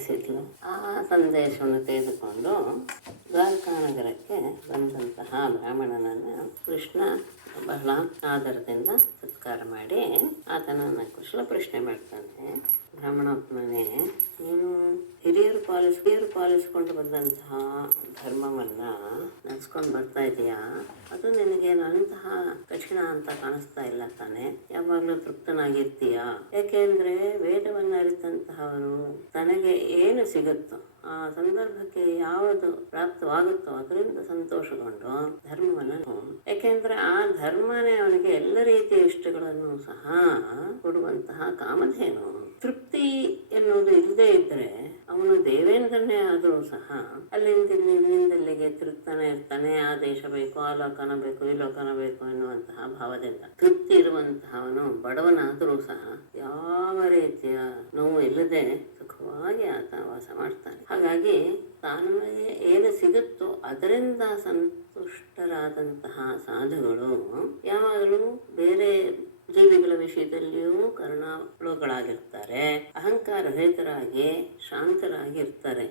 ಕಳಿಸಿದ್ಲು. ಆ ಸಂದೇಶವನ್ನು ತೆಗೆದುಕೊಂಡು ದ್ವಾರಕಾ ನಗರಕ್ಕೆ ಬಂದಂತಹ ಬ್ರಾಹ್ಮಣನನ್ನು ಕೃಷ್ಣ ಬಹಳ ಆದರದಿಂದ ಸತ್ಕಾರ ಮಾಡಿ ಆತನನ್ನು ಕುಶಲ ಪ್ರಶ್ನೆ ಮಾಡ್ತಾನೆ. ಬ್ರಾಹ್ಮಣೋತ್ತಮನೇ, ನೀನು ಹಿರಿಯರು ಪಾಲಿಸಿಕೊಂಡು ಬಂದಂತಹ ಧರ್ಮವನ್ನು ನಡೆಸ್ಕೊಂಡು ಬರ್ತಾ ಇದೆಯಾ? ಅದು ನಿನಗೆ ನಂತಹ ಕಠಿಣ ಅಂತ ಕಾಣಿಸ್ತಾ ಇಲ್ಲ ತಾನೆ? ಯಾವಾಗಲೂ ತೃಪ್ತನಾಗಿರ್ತೀಯಾ? ಯಾಕೆಂದ್ರೆ ವೇದವನ್ನು ಅರಿತಂತಹವರು ತನಗೆ ಏನು ಸಿಗುತ್ತೋ ಆ ಸಂದರ್ಭಕ್ಕೆ ಯಾವುದು ಪ್ರಾಪ್ತವಾಗುತ್ತೋ ಅದರಿಂದ ಸಂತೋಷಗೊಂಡು ಧರ್ಮವನ್ನು, ಯಾಕೆಂದ್ರೆ ಆ ಧರ್ಮನೇ ಅವನಿಗೆ ಎಲ್ಲ ರೀತಿಯ ಇಷ್ಟಗಳನ್ನು ಸಹ ಕೊಡುವಂತಹ ಕಾಮಧೇನು. ತೃಪ್ತಿ ಎನ್ನುವುದು ಇಲ್ಲದೆ ಇದ್ರೆ ಅವನು ದೇವೇಂದ್ರನೇ ಆದರೂ ಸಹ ಇಲ್ಲಿಂದಲ್ಲಿಗೆ ತಿರುಗ್ತಾನೆ ಇರ್ತಾನೆ. ಆ ದೇಶ ಬೇಕು, ಆ ಲೋಕನ ಬೇಕು, ಈ ಲೋಕನ ಬೇಕು ಎನ್ನುವಂತಹ ಭಾವದಿಂದ ತೃಪ್ತಿ ಇರುವಂತಹವನು ಬಡವನಾದರೂ ಸಹ ಯಾವ ರೀತಿಯ ನೋವು ಇಲ್ಲದೆ ಸುಖವಾಗಿ ಆತ ವಾಸ ಮಾಡ್ತಾನೆ. ಹಾಗಾಗಿ ತಾನಿಗೆ ಏನು ಸಿಗುತ್ತೋ ಅದರಿಂದ ಸಂತುಷ್ಟರಾದಂತಹ ಸಾಧುಗಳು ಯಾವಾಗಲೂ ಬೇರೆ ಜೀವಿಗಳ ವಿಷಯದಲ್ಲಿಯೂ ಕರುಣಾಳುಗಳಾಗಿರ್ತಾರೆ, ಅಹಂಕಾರ ರಹಿತರಾಗಿ ಶಾಂತರಾಗಿರ್ತಾರೆ.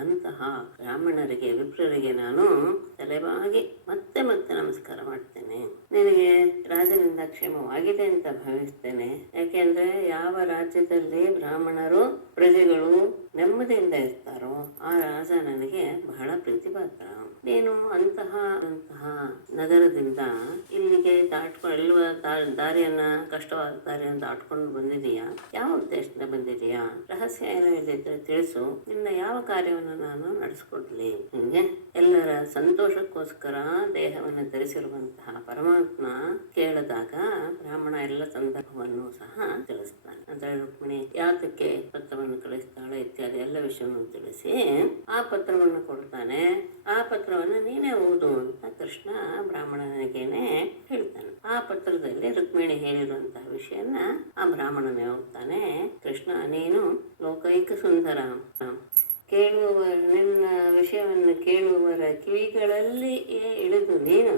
ಅಂತಹ ಬ್ರಾಹ್ಮಣರಿಗೆ, ವಿಪ್ರರಿಗೆ ನಾನು ತಲೆಬಾಗಿ ಮತ್ತೆ ನಮಸ್ಕಾರ ಮಾಡ್ತೇನೆ. ನಿನಗೆ ರಾಜನಿಂದ ಕ್ಷೇಮವಾಗಿದೆ ಅಂತ ಭಾವಿಸ್ತೇನೆ. ಯಾಕೆಂದ್ರೆ ಯಾವ ರಾಜ್ಯದಲ್ಲಿ ಬ್ರಾಹ್ಮಣರು ಪ್ರಜೆಗಳು ನೆಮ್ಮದಿಯಿಂದ ಇರ್ತಾರೋ ಆ ರಾಜ ನನಗೆ ಬಹಳ ಪ್ರೀತಿಪಾತ್ರ. ನೀನು ಅಂತಹ ನಗರದಿಂದ ಇಲ್ಲಿಗೆ ದಾಟ್ಕೊಂಡು ದಾರಿಯನ್ನ ಕಷ್ಟವಾದ ದಾರಿಯನ್ನು ದಾಟ್ಕೊಂಡು ಬಂದಿದೀಯಾ? ಯಾವ ಉದ್ದೇಶದಿಂದ ಬಂದಿದೀಯಾ? ರಹಸ್ಯ ಏನೋ ಇದ್ದಿದ್ರೆ ತಿಳಿಸು. ನಿನ್ನ ಯಾವ ಕಾರ್ಯವನ್ನು ನಾನು ನಡೆಸ್ಕೊಡ್ಲಿ? ನಿನ್ಗೆ ಎಲ್ಲರ ಸಂತೋಷಕ್ಕೋಸ್ಕರ ದೇಹವನ್ನು ಧರಿಸಿರುವಂತಹ ಪರಮಾತ್ಮ ಕೇಳಿದಾಗ ಬ್ರಾಹ್ಮಣ ಎಲ್ಲ ಸಂದರ್ಭವನ್ನು ಸಹ ತಿಳಿಸ್ತಾನೆ. ಅಂದ್ರೆ ರುಕ್ಮಿಣಿ ಯಾತಕ್ಕೆ ಪತ್ರವನ್ನು ಕಳಿಸ್ತಾಳೆ ಇತ್ಯಾದಿ ಎಲ್ಲ ವಿಷಯವನ್ನು ತಿಳಿಸಿ ಆ ಪತ್ರವನ್ನು ಕೊಡ್ತಾನೆ. ಆ ಪತ್ರವನ್ನು ನೀನೇ ಓದು ಅಂತ ಕೃಷ್ಣ ಬ್ರಾಹ್ಮಣನಿಗೇನೆ ಹೇಳ್ತಾನೆ. ಆ ಪತ್ರದಲ್ಲಿ ರುಕ್ಮಿಣಿ ಹೇಳಿರುವಂತಹ ವಿಷಯನ ಆ ಬ್ರಾಹ್ಮಣನೇ ಹೋಗ್ತಾನೆ. ಕೃಷ್ಣ, ನೀನು ಲೋಕೈಕ ಸುಂದರ, ನಿನ್ನ ವಿಷಯವನ್ನು ಕೇಳುವವರ ಕಿವಿಗಳಲ್ಲಿ ಇಳಿದು ನೀನು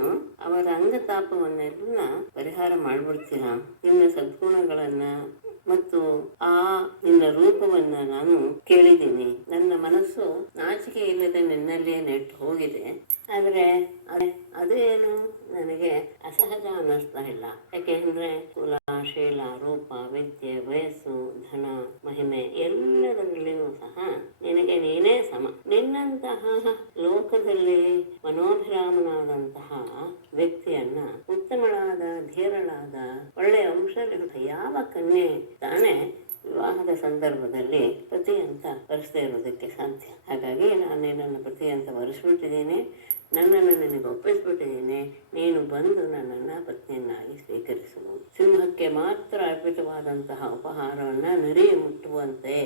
ಅವರ ಅಂಗತಾಪವನ್ನೆಲ್ಲ ಪರಿಹಾರ ಮಾಡ್ಬಿಡ್ತೀರ. ನಿನ್ನ ಸದ್ಗುಣಗಳನ್ನ ಮತ್ತು ಆ ನಿನ್ನ ರೂಪವನ್ನ ನಾನು ಕೇಳಿದ್ದೀನಿ. ನನ್ನ ಮನಸ್ಸು ನಾಚಿಕೆ ಇಲ್ಲದೆ ನಿನ್ನಲ್ಲಿಯೇ ನೆಟ್ಟು ಹೋಗಿದೆ. ಆದರೆ ಅದೇನು ನನಗೆ ಅಸಹಜ ಅನ್ನಿಸ್ತಾ ಇಲ್ಲ. ಯಾಕೆಂದ್ರೆ ಕುಲ, ಶೀಲ, ರೂಪ, ವಿದ್ಯೆ, ವಯಸ್ಸು, ಧನ, ಮಹಿಮೆ ಎಲ್ಲದರಲ್ಲಿಯೂ ಸಹ ನಿನಗೆ ನೀನೇ ಸಮ. ನಿನ್ನಂತಹ ಲೋಕದಲ್ಲಿ ಮನೋಭಿರಾಮನಾದಂತಹ ವ್ಯಕ್ತಿಯನ್ನ, ಉತ್ತಮಳಾದ, ಧೀರಳಾದ, ಒಳ್ಳೆಯ ವಂಶದ ಯಾವ ಕನ್ಯೆ ತಾನೇ ವಿವಾಹದ ಸಂದರ್ಭದಲ್ಲಿ ಪತಿ ಅಂತ ವರಿಸದೇ ಇರೋದಕ್ಕೆ ಸಾಧ್ಯ? ಹಾಗಾಗಿ ನಾನು ನಿನ್ನನ್ನು ಪತಿ ಅಂತ ವರಿಸ್ಬಿಟ್ಟಿದ್ದೀನಿ, ನನ್ನನ್ನು ನಿನಗೆ ಒಪ್ಪಿಸ್ಬಿಟ್ಟಿದ್ದೀನಿ. ನೀನು ಬಂದು ನನ್ನನ್ನು ಪತ್ನಿಯನ್ನಾಗಿ ಸ್ವೀಕರಿಸು. ಸಿಂಹಕ್ಕೆ ಮಾತ್ರ ಅರ್ಪಿತವಾದಂತಹ ಉಪಹಾರವನ್ನ ನರಿ ಮುಟ್ಟುವಂತೆ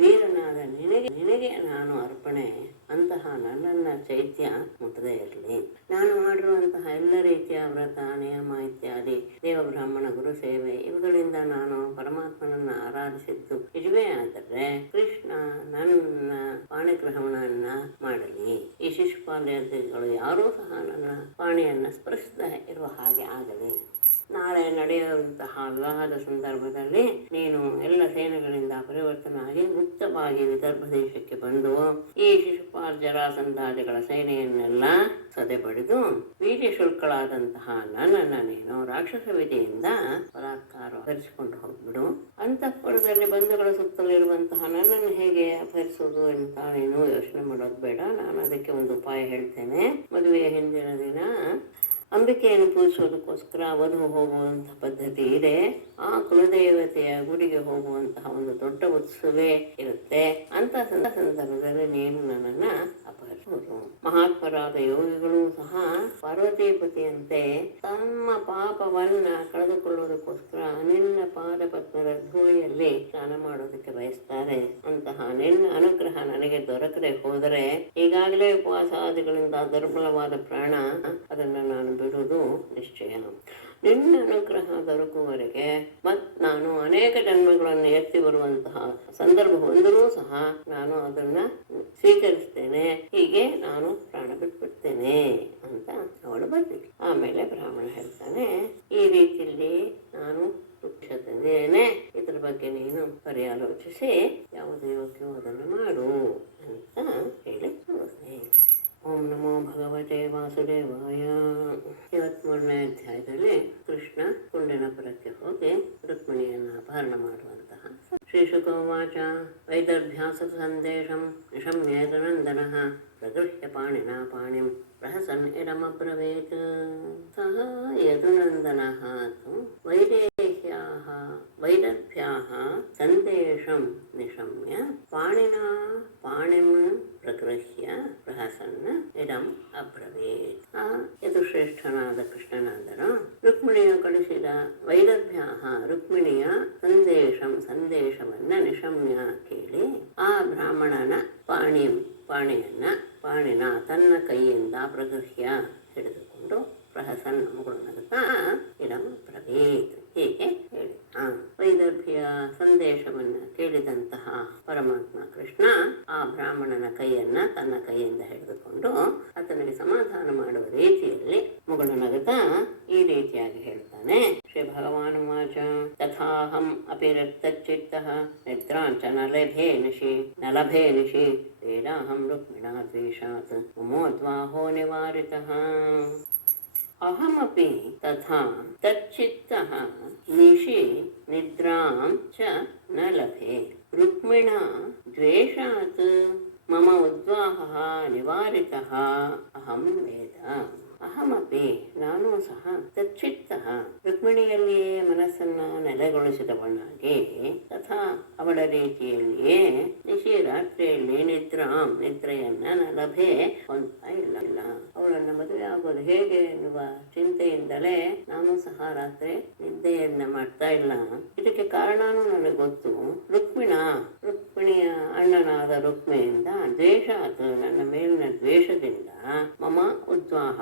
ವೀರನಾದ ನಿನಗೆ ನಾನು ಅರ್ಪಣೆ. ಅಂತಹ ನನ್ನನ್ನ ಚೈತ್ಯ ಮುಟ್ಟದೇ ಇರಲಿ. ನಾನು ಮಾಡಿರುವಂತಹ ಎಲ್ಲ ರೀತಿಯ ವ್ರತ, ನಿಯಮ ಇತ್ಯಾದಿ, ದೇವ ಬ್ರಾಹ್ಮಣ ಗುರು ಸೇವೆ ಇವುಗಳಿಂದ ನಾನು ಪರಮಾತ್ಮನನ್ನ ಆರಾಧಿಸಿದ್ದು ನಿಜವೇ ಆದರೆ ಕೃಷ್ಣ ನನ್ನ ಪಾಣಿಗ್ರಹಣವನ್ನ ಮಾಡಲಿ. ಈ ಶಿಶುಪಾಲರು ಯಾರೂ ಸಹ ನನ್ನ ಪಾಣಿಯನ್ನ ಸ್ಪರ್ಶದ ಇರುವ ಹಾಗೆ ಆಗಲಿ. ನಾಳೆ ನಡೆಯುವಂತಹ ವಿವಾಹದ ಸಂದರ್ಭದಲ್ಲಿ ನೀನು ಎಲ್ಲ ಸೇನೆಗಳಿಂದ ಪರಿವರ್ತನಾಗಿ ಮುಕ್ತವಾಗಿ ವಿದರ್ಭ ದೇಶಕ್ಕೆ ಬಂದು ಈ ಶಿಶುಪಾಲ ಜರಾಸಂಧಾದಿಗಳ ಸೇನೆಯನ್ನೆಲ್ಲ ಸದೆಬಡಿದು ವೀರ್ಯ ಶುಲ್ಕಳಾದಂತಹ ನನ್ನನ್ನು ನೀನು ರಾಕ್ಷಸ ವಿಧಿಯಿಂದ ಬಲಾತ್ಕಾರ ಅಪಹರಿಸಿಕೊಂಡು ಹೋಗ್ಬಿಡು. ಅಂತಃಪುರದಲ್ಲಿ ಬಂಧುಗಳ ಸುತ್ತಲಿರುವಂತಹ ನನ್ನನ್ನು ಹೇಗೆ ಅಪಹರಿಸೋದು ಅಂತ ನೀನು ಯೋಚನೆ ಮಾಡೋದು ಬೇಡ. ನಾನು ಅದಕ್ಕೆ ಒಂದು ಉಪಾಯ ಹೇಳ್ತೇನೆ. ಮದುವೆಯ ಹಿಂದಿನ ದಿನ ಅಂಬಿಕೆಯನ್ನು ಪೂಜಿಸೋದಕ್ಕೋಸ್ಕರ ವಧು ಹೋಗುವಂತಹ ಪದ್ಧತಿ ಇದೆ. ಆ ಕುಲದೇವತೆಯ ಗುಡಿಗೆ ಹೋಗುವಂತಹ ಒಂದು ದೊಡ್ಡ ಉತ್ಸವೇ ಇರುತ್ತೆ. ಅಂತ ಸಂದರ್ಭದಲ್ಲಿ ನೀನು ನನ್ನನ್ನ ಅಪಹರಿಸಬಹುದು. ಮಹಾತ್ಮರಾದ ಯೋಗಿಗಳು ಸಹ ಪಾರ್ವತೀಪತಿಯಂತೆ ತಮ್ಮ ಪಾಪವನ್ನ ಕಳೆದುಕೊಳ್ಳುವುದಕ್ಕೋಸ್ಕರ ನಿನ್ನ ಪಾದ ಪದ್ಮದ ಧೂಳಿಯಲ್ಲಿ ಸ್ನಾನ ಮಾಡೋದಕ್ಕೆ ಬಯಸ್ತಾರೆ. ಅಂತಹ ನಿನ್ನ ಅನುಗ್ರಹ ನನಗೆ ದೊರಕದೆ ಹೋದರೆ ಈಗಾಗಲೇ ಉಪವಾಸಾದಿಗಳಿಂದ ದುರ್ಬಲವಾದ ಪ್ರಾಣ ಅದನ್ನು ನಾನು ಬಿಡುವುದು ನಿಶ್ಚಯ. ನಿನ್ನ ಅನುಗ್ರಹ ದೊರಕುವವರೆಗೆ ನಾನು ಅನೇಕ ಜನ್ಮಗಳನ್ನು ಎತ್ತಿ ಬರುವಂತಹ ಸಂದರ್ಭ ಹೊಂದರೂ ಸಹ ನಾನು ಅದನ್ನ ಸ್ವೀಕರಿಸ್ತೇನೆ, ಹೀಗೆ ನಾನು ಪ್ರಾಣ ಬಿಟ್ಬಿಡ್ತೇನೆ ಅಂತ ಅವಳು ಬರ್ತಿದ್ಳು. ಆಮೇಲೆ ಬ್ರಾಹ್ಮಣ ಹೇಳ್ತಾನೆ, ಈ ರೀತಿಯಲ್ಲಿ ನಾನು ತಂದೇನೆ, ಇದ್ರ ಬಗ್ಗೆ ನೀನು ಪರ್ಯಾಲೋಚಿಸಿ ಯಾವುದು ಯೋಗ್ಯವೋ ಅದನ್ನು ಮಾಡು ಅಂತ ಹೇಳಿ ಹೋದೆ. ಓಂ ನಮೋ ಭಗವತೆ ವಾಸುದೇವಾಯ. 23ನೇ ಅಧ್ಯಾಯದಲ್ಲಿ ಕೃಷ್ಣ ಕುಂಡನಪುರಕ್ಕೆ ಹೋಗಿ ರುಕ್ಮಿಣಿಯನ್ನು ಅಪಹರಣ ಮಾಡುವಂತಹ ಶ್ರೀಶುಕೋವಾಚ ವೈದರ್ಭ್ಯಾಸ ಸಂದೇಶಂ ನಿಶಮ್ಯೇತನಂದನಃ ಪ್ರಗೃಹ್ಯ ಪಾಣಿನಾ ಪಾಣಿಂ ಪ್ರಹಸನ್ ಇರಮಬ್ರವೀತ್. ಸಹ ಯದುನಂದನಃ ವೈದರ್ಭ್ಯಾಃ ಸಂದೇಶಂ ನಿಶಮ್ಯ ಪಾಣಿನಾ ಪಾಣಿಂ ಪ್ರಗೃಹ್ಯ ಪ್ರಹಸನ್ ಇದಂ ಅಬ್ರವೀತ್. ಯದುಶ್ರೇಷ್ಠನಾದ ಕೃಷ್ಣನಾದನು ರುಕ್ಮಿಣಿಯು ಕಳಿಸಿದ ವೈದರ್ಭ್ಯಾಃ ರುಕ್ಮಿಣಿಯ ಸಂದೇಶವನ್ನ ನಿಶಮ್ಯ ಕೇಳಿ ಆ ಬ್ರಾಹ್ಮಣನ ಪಾಣಿನ ತನ್ನ ಕೈಯಿಂದ ಪ್ರಗೃಹ್ಯ ಹಿಡಿದುಕೊಂಡು ಪ್ರಹಸನ್ ಮಗಳು ನಗುತ್ತಾ ಇದಂ ಬ್ರವೀತ್ ಹೀಗೆ ಹೇಳಿ. ವೈದರ್ಭಿಯ ಸಂದೇಶವನ್ನು ಕೇಳಿದಂತಹ ಪರಮಾತ್ಮ ಕೃಷ್ಣ ಆ ಬ್ರಾಹ್ಮಣನ ಕೈಯನ್ನ ತನ್ನ ಕೈಯಿಂದ ಹಿಡಿದುಕೊಂಡು ಆತನಿಗೆ ಸಮಾಧಾನ ಮಾಡುವ ರೀತಿಯಲ್ಲಿ ಮಗಳು ನಗುತ್ತಾ ಈ ರೀತಿಯಾಗಿ ಹೇಳ್ತಾನೆ. ಶ್ರೀ ಭಗವಾನ್ ವಾಚ ತಥಾಹಂ ಅಪಿ ರಕ್ತಚಿತ್ತಃ ನಿದ್ರಾಂಚ ನ ಲಭೇ ನಿಶಿ ವೇದಾಹಂ ರುಕ್ಮಿಣಾ ದ್ವೇಷಾತ್ ಮಮೋದ್ವಾಹೋ ನಿವಾರಿತಃ. ಅಹಮಪಿ ತಥಾ ತಚ್ಚಿತ್ತಃ ನಿಶಿ ನಿದ್ರಾಂ ಚ ನ ಲಭೆ ರುಕ್ಮಿಣಾ ದ್ವೇಷಾತ್ ಮಮ ಉದ್ವಾಹಃ ನಿವಾರಿತಃ ಅಹಂ ವೇದ. ಅಹಮಪಿ ನಾನು ಸಹ ತಚ್ಚಿತ್ತಃ ರುಕ್ಮಿಣಿಯಲ್ಲಿಯೇ ಮನಸ್ಸನ್ನು ನೆಲೆಗೊಳಿಸಿದವನಾಗಿ ತಥಾ ಅವಳ ರೀತಿಯಲ್ಲಿಯೇ ರಾತ್ರಿಯಲ್ಲಿ ನಿದ್ರೆಯನ್ನ ಲಭೆ ಹೊಂದ್ತಾ ಇಲ್ಲ. ಅವಳನ್ನು ಮದುವೆ ಆಗೋದು ಹೇಗೆ ಎನ್ನುವ ಚಿಂತೆಯಿಂದಲೇ ನಾನು ಸಹ ರಾತ್ರಿ ನಿದ್ದೆಯನ್ನ ಮಾಡ್ತಾ ಇಲ್ಲ. ಇದಕ್ಕೆ ಕಾರಣನೂ ನನಗೆ ಗೊತ್ತು. ರುಕ್ಮಿಣಿಯ ಅಣ್ಣನಾದ ರುಕ್ಮಿಯಿಂದ ದ್ವೇಷಾತ್ ನನ್ನ ಮೇಲಿನ ದ್ವೇಷದಿಂದ ಮಮ ಉದ್ವಾಹ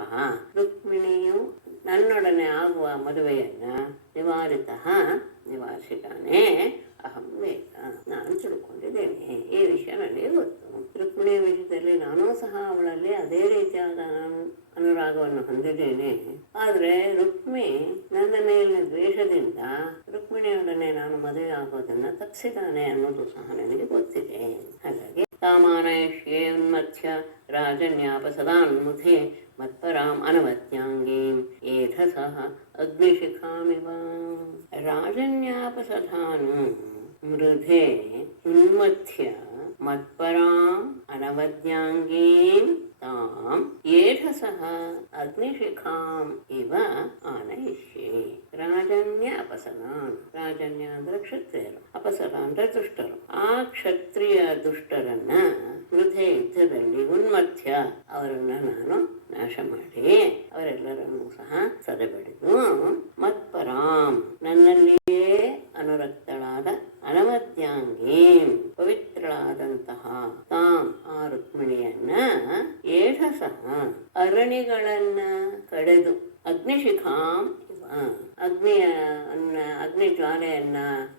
ರುಕ್ಮಿಣಿಯು ನನ್ನೊಡನೆ ಆಗುವ ಮದುವೆಯನ್ನ ನಿವಾರಿಸಿದ್ದಾನೆ. ಅಹಂ ವೇದ ನಾನು ತಿಳ್ಕೊಂಡಿದ್ದೇನೆ, ಈ ವಿಷಯ ನನಗೆ ಗೊತ್ತು. ರುಕ್ಮಿಣಿಯ ವಿಷಯದಲ್ಲಿ ನಾನೂ ಸಹ ಅವಳಲ್ಲಿ ಅದೇ ರೀತಿಯಾದ ನಾನು ಅನುರಾಗವನ್ನು ಹೊಂದಿದ್ದೇನೆ. ಆದರೆ ರುಕ್ಮಿ ನನ್ನ ಮೇಲಿನ ದ್ವೇಷದಿಂದ ರುಕ್ಮಿಣಿಯೊಡನೆ ನಾನು ಮದುವೆ ಆಗೋದನ್ನ ತಪ್ಪಿಸಿದ್ದಾನೆ ಅನ್ನೋದು ಸಹ ನನಗೆ ಗೊತ್ತಿದೆ. ಹಾಗಾಗಿ ತಾಮಾನಯಿಷ್ಯೇ ಉನ್ಮಥ್ಯ ರಾಜನ್ಯಾಪಸದಾನ್ಮುಖೆ ಮತ್ಪರಾಂ ಅನವತ್ಯಾಂಗೀಂ ಏಧಸಃ ಅಗ್ನಿಶಿಖಾಮಿವ. ರಾಜನ್ಯಾಪಸಧಾನು ಮೃಧೆ ಉನ್ಮಥ್ಯ ಮತ್ಪರಾಂ ಅನವದ್ಯಾಂಗೀಂ ತಾಂ ಏಧಸಃ ಅಗ್ನಿಶಿಖಾಂ ಇವ ಆನಯಿಷ್ಯೆ. ರಾಜನ್ಯ ಅಪಸದಾನ್, ರಾಜನ್ಯ ಅಂದ್ರೆ ಕ್ಷತ್ರಿಯರು, ಅಪಸರ ಅಂದ್ರೆ ದುಷ್ಟರು. ಆ ಕ್ಷತ್ರಿಯ ದುಷ್ಟರನ್ನ ವೃದ್ಧೆ ಯುದ್ಧದಲ್ಲಿ ಉನ್ಮಥ್ಯ ಅವರನ್ನ ನಾನು ನಾಶ ಮಾಡಿ ಅವರೆಲ್ಲರನ್ನೂ ಸಹ ಸದೆಬಡಿದು ಮತ್ಪರಾಂ ನನ್ನಲ್ಲಿಯೇ ಅನುರಕ್ತಳಾದ ಅನವದ್ಯಾಂಗಿ ಪವಿತ್ರಳಾದಂತಹ ತಾಂ ಆ ರುಕ್ಮಿಣಿಯನ್ನ ಏಷಸಃ ಅರಣಿಗಳನ್ನ ಕಡೆದು ಅಗ್ನಿಶಿಖಾಂ ಅಗ್ನಿ ಜ್ವಾಲೆಯನ್ನ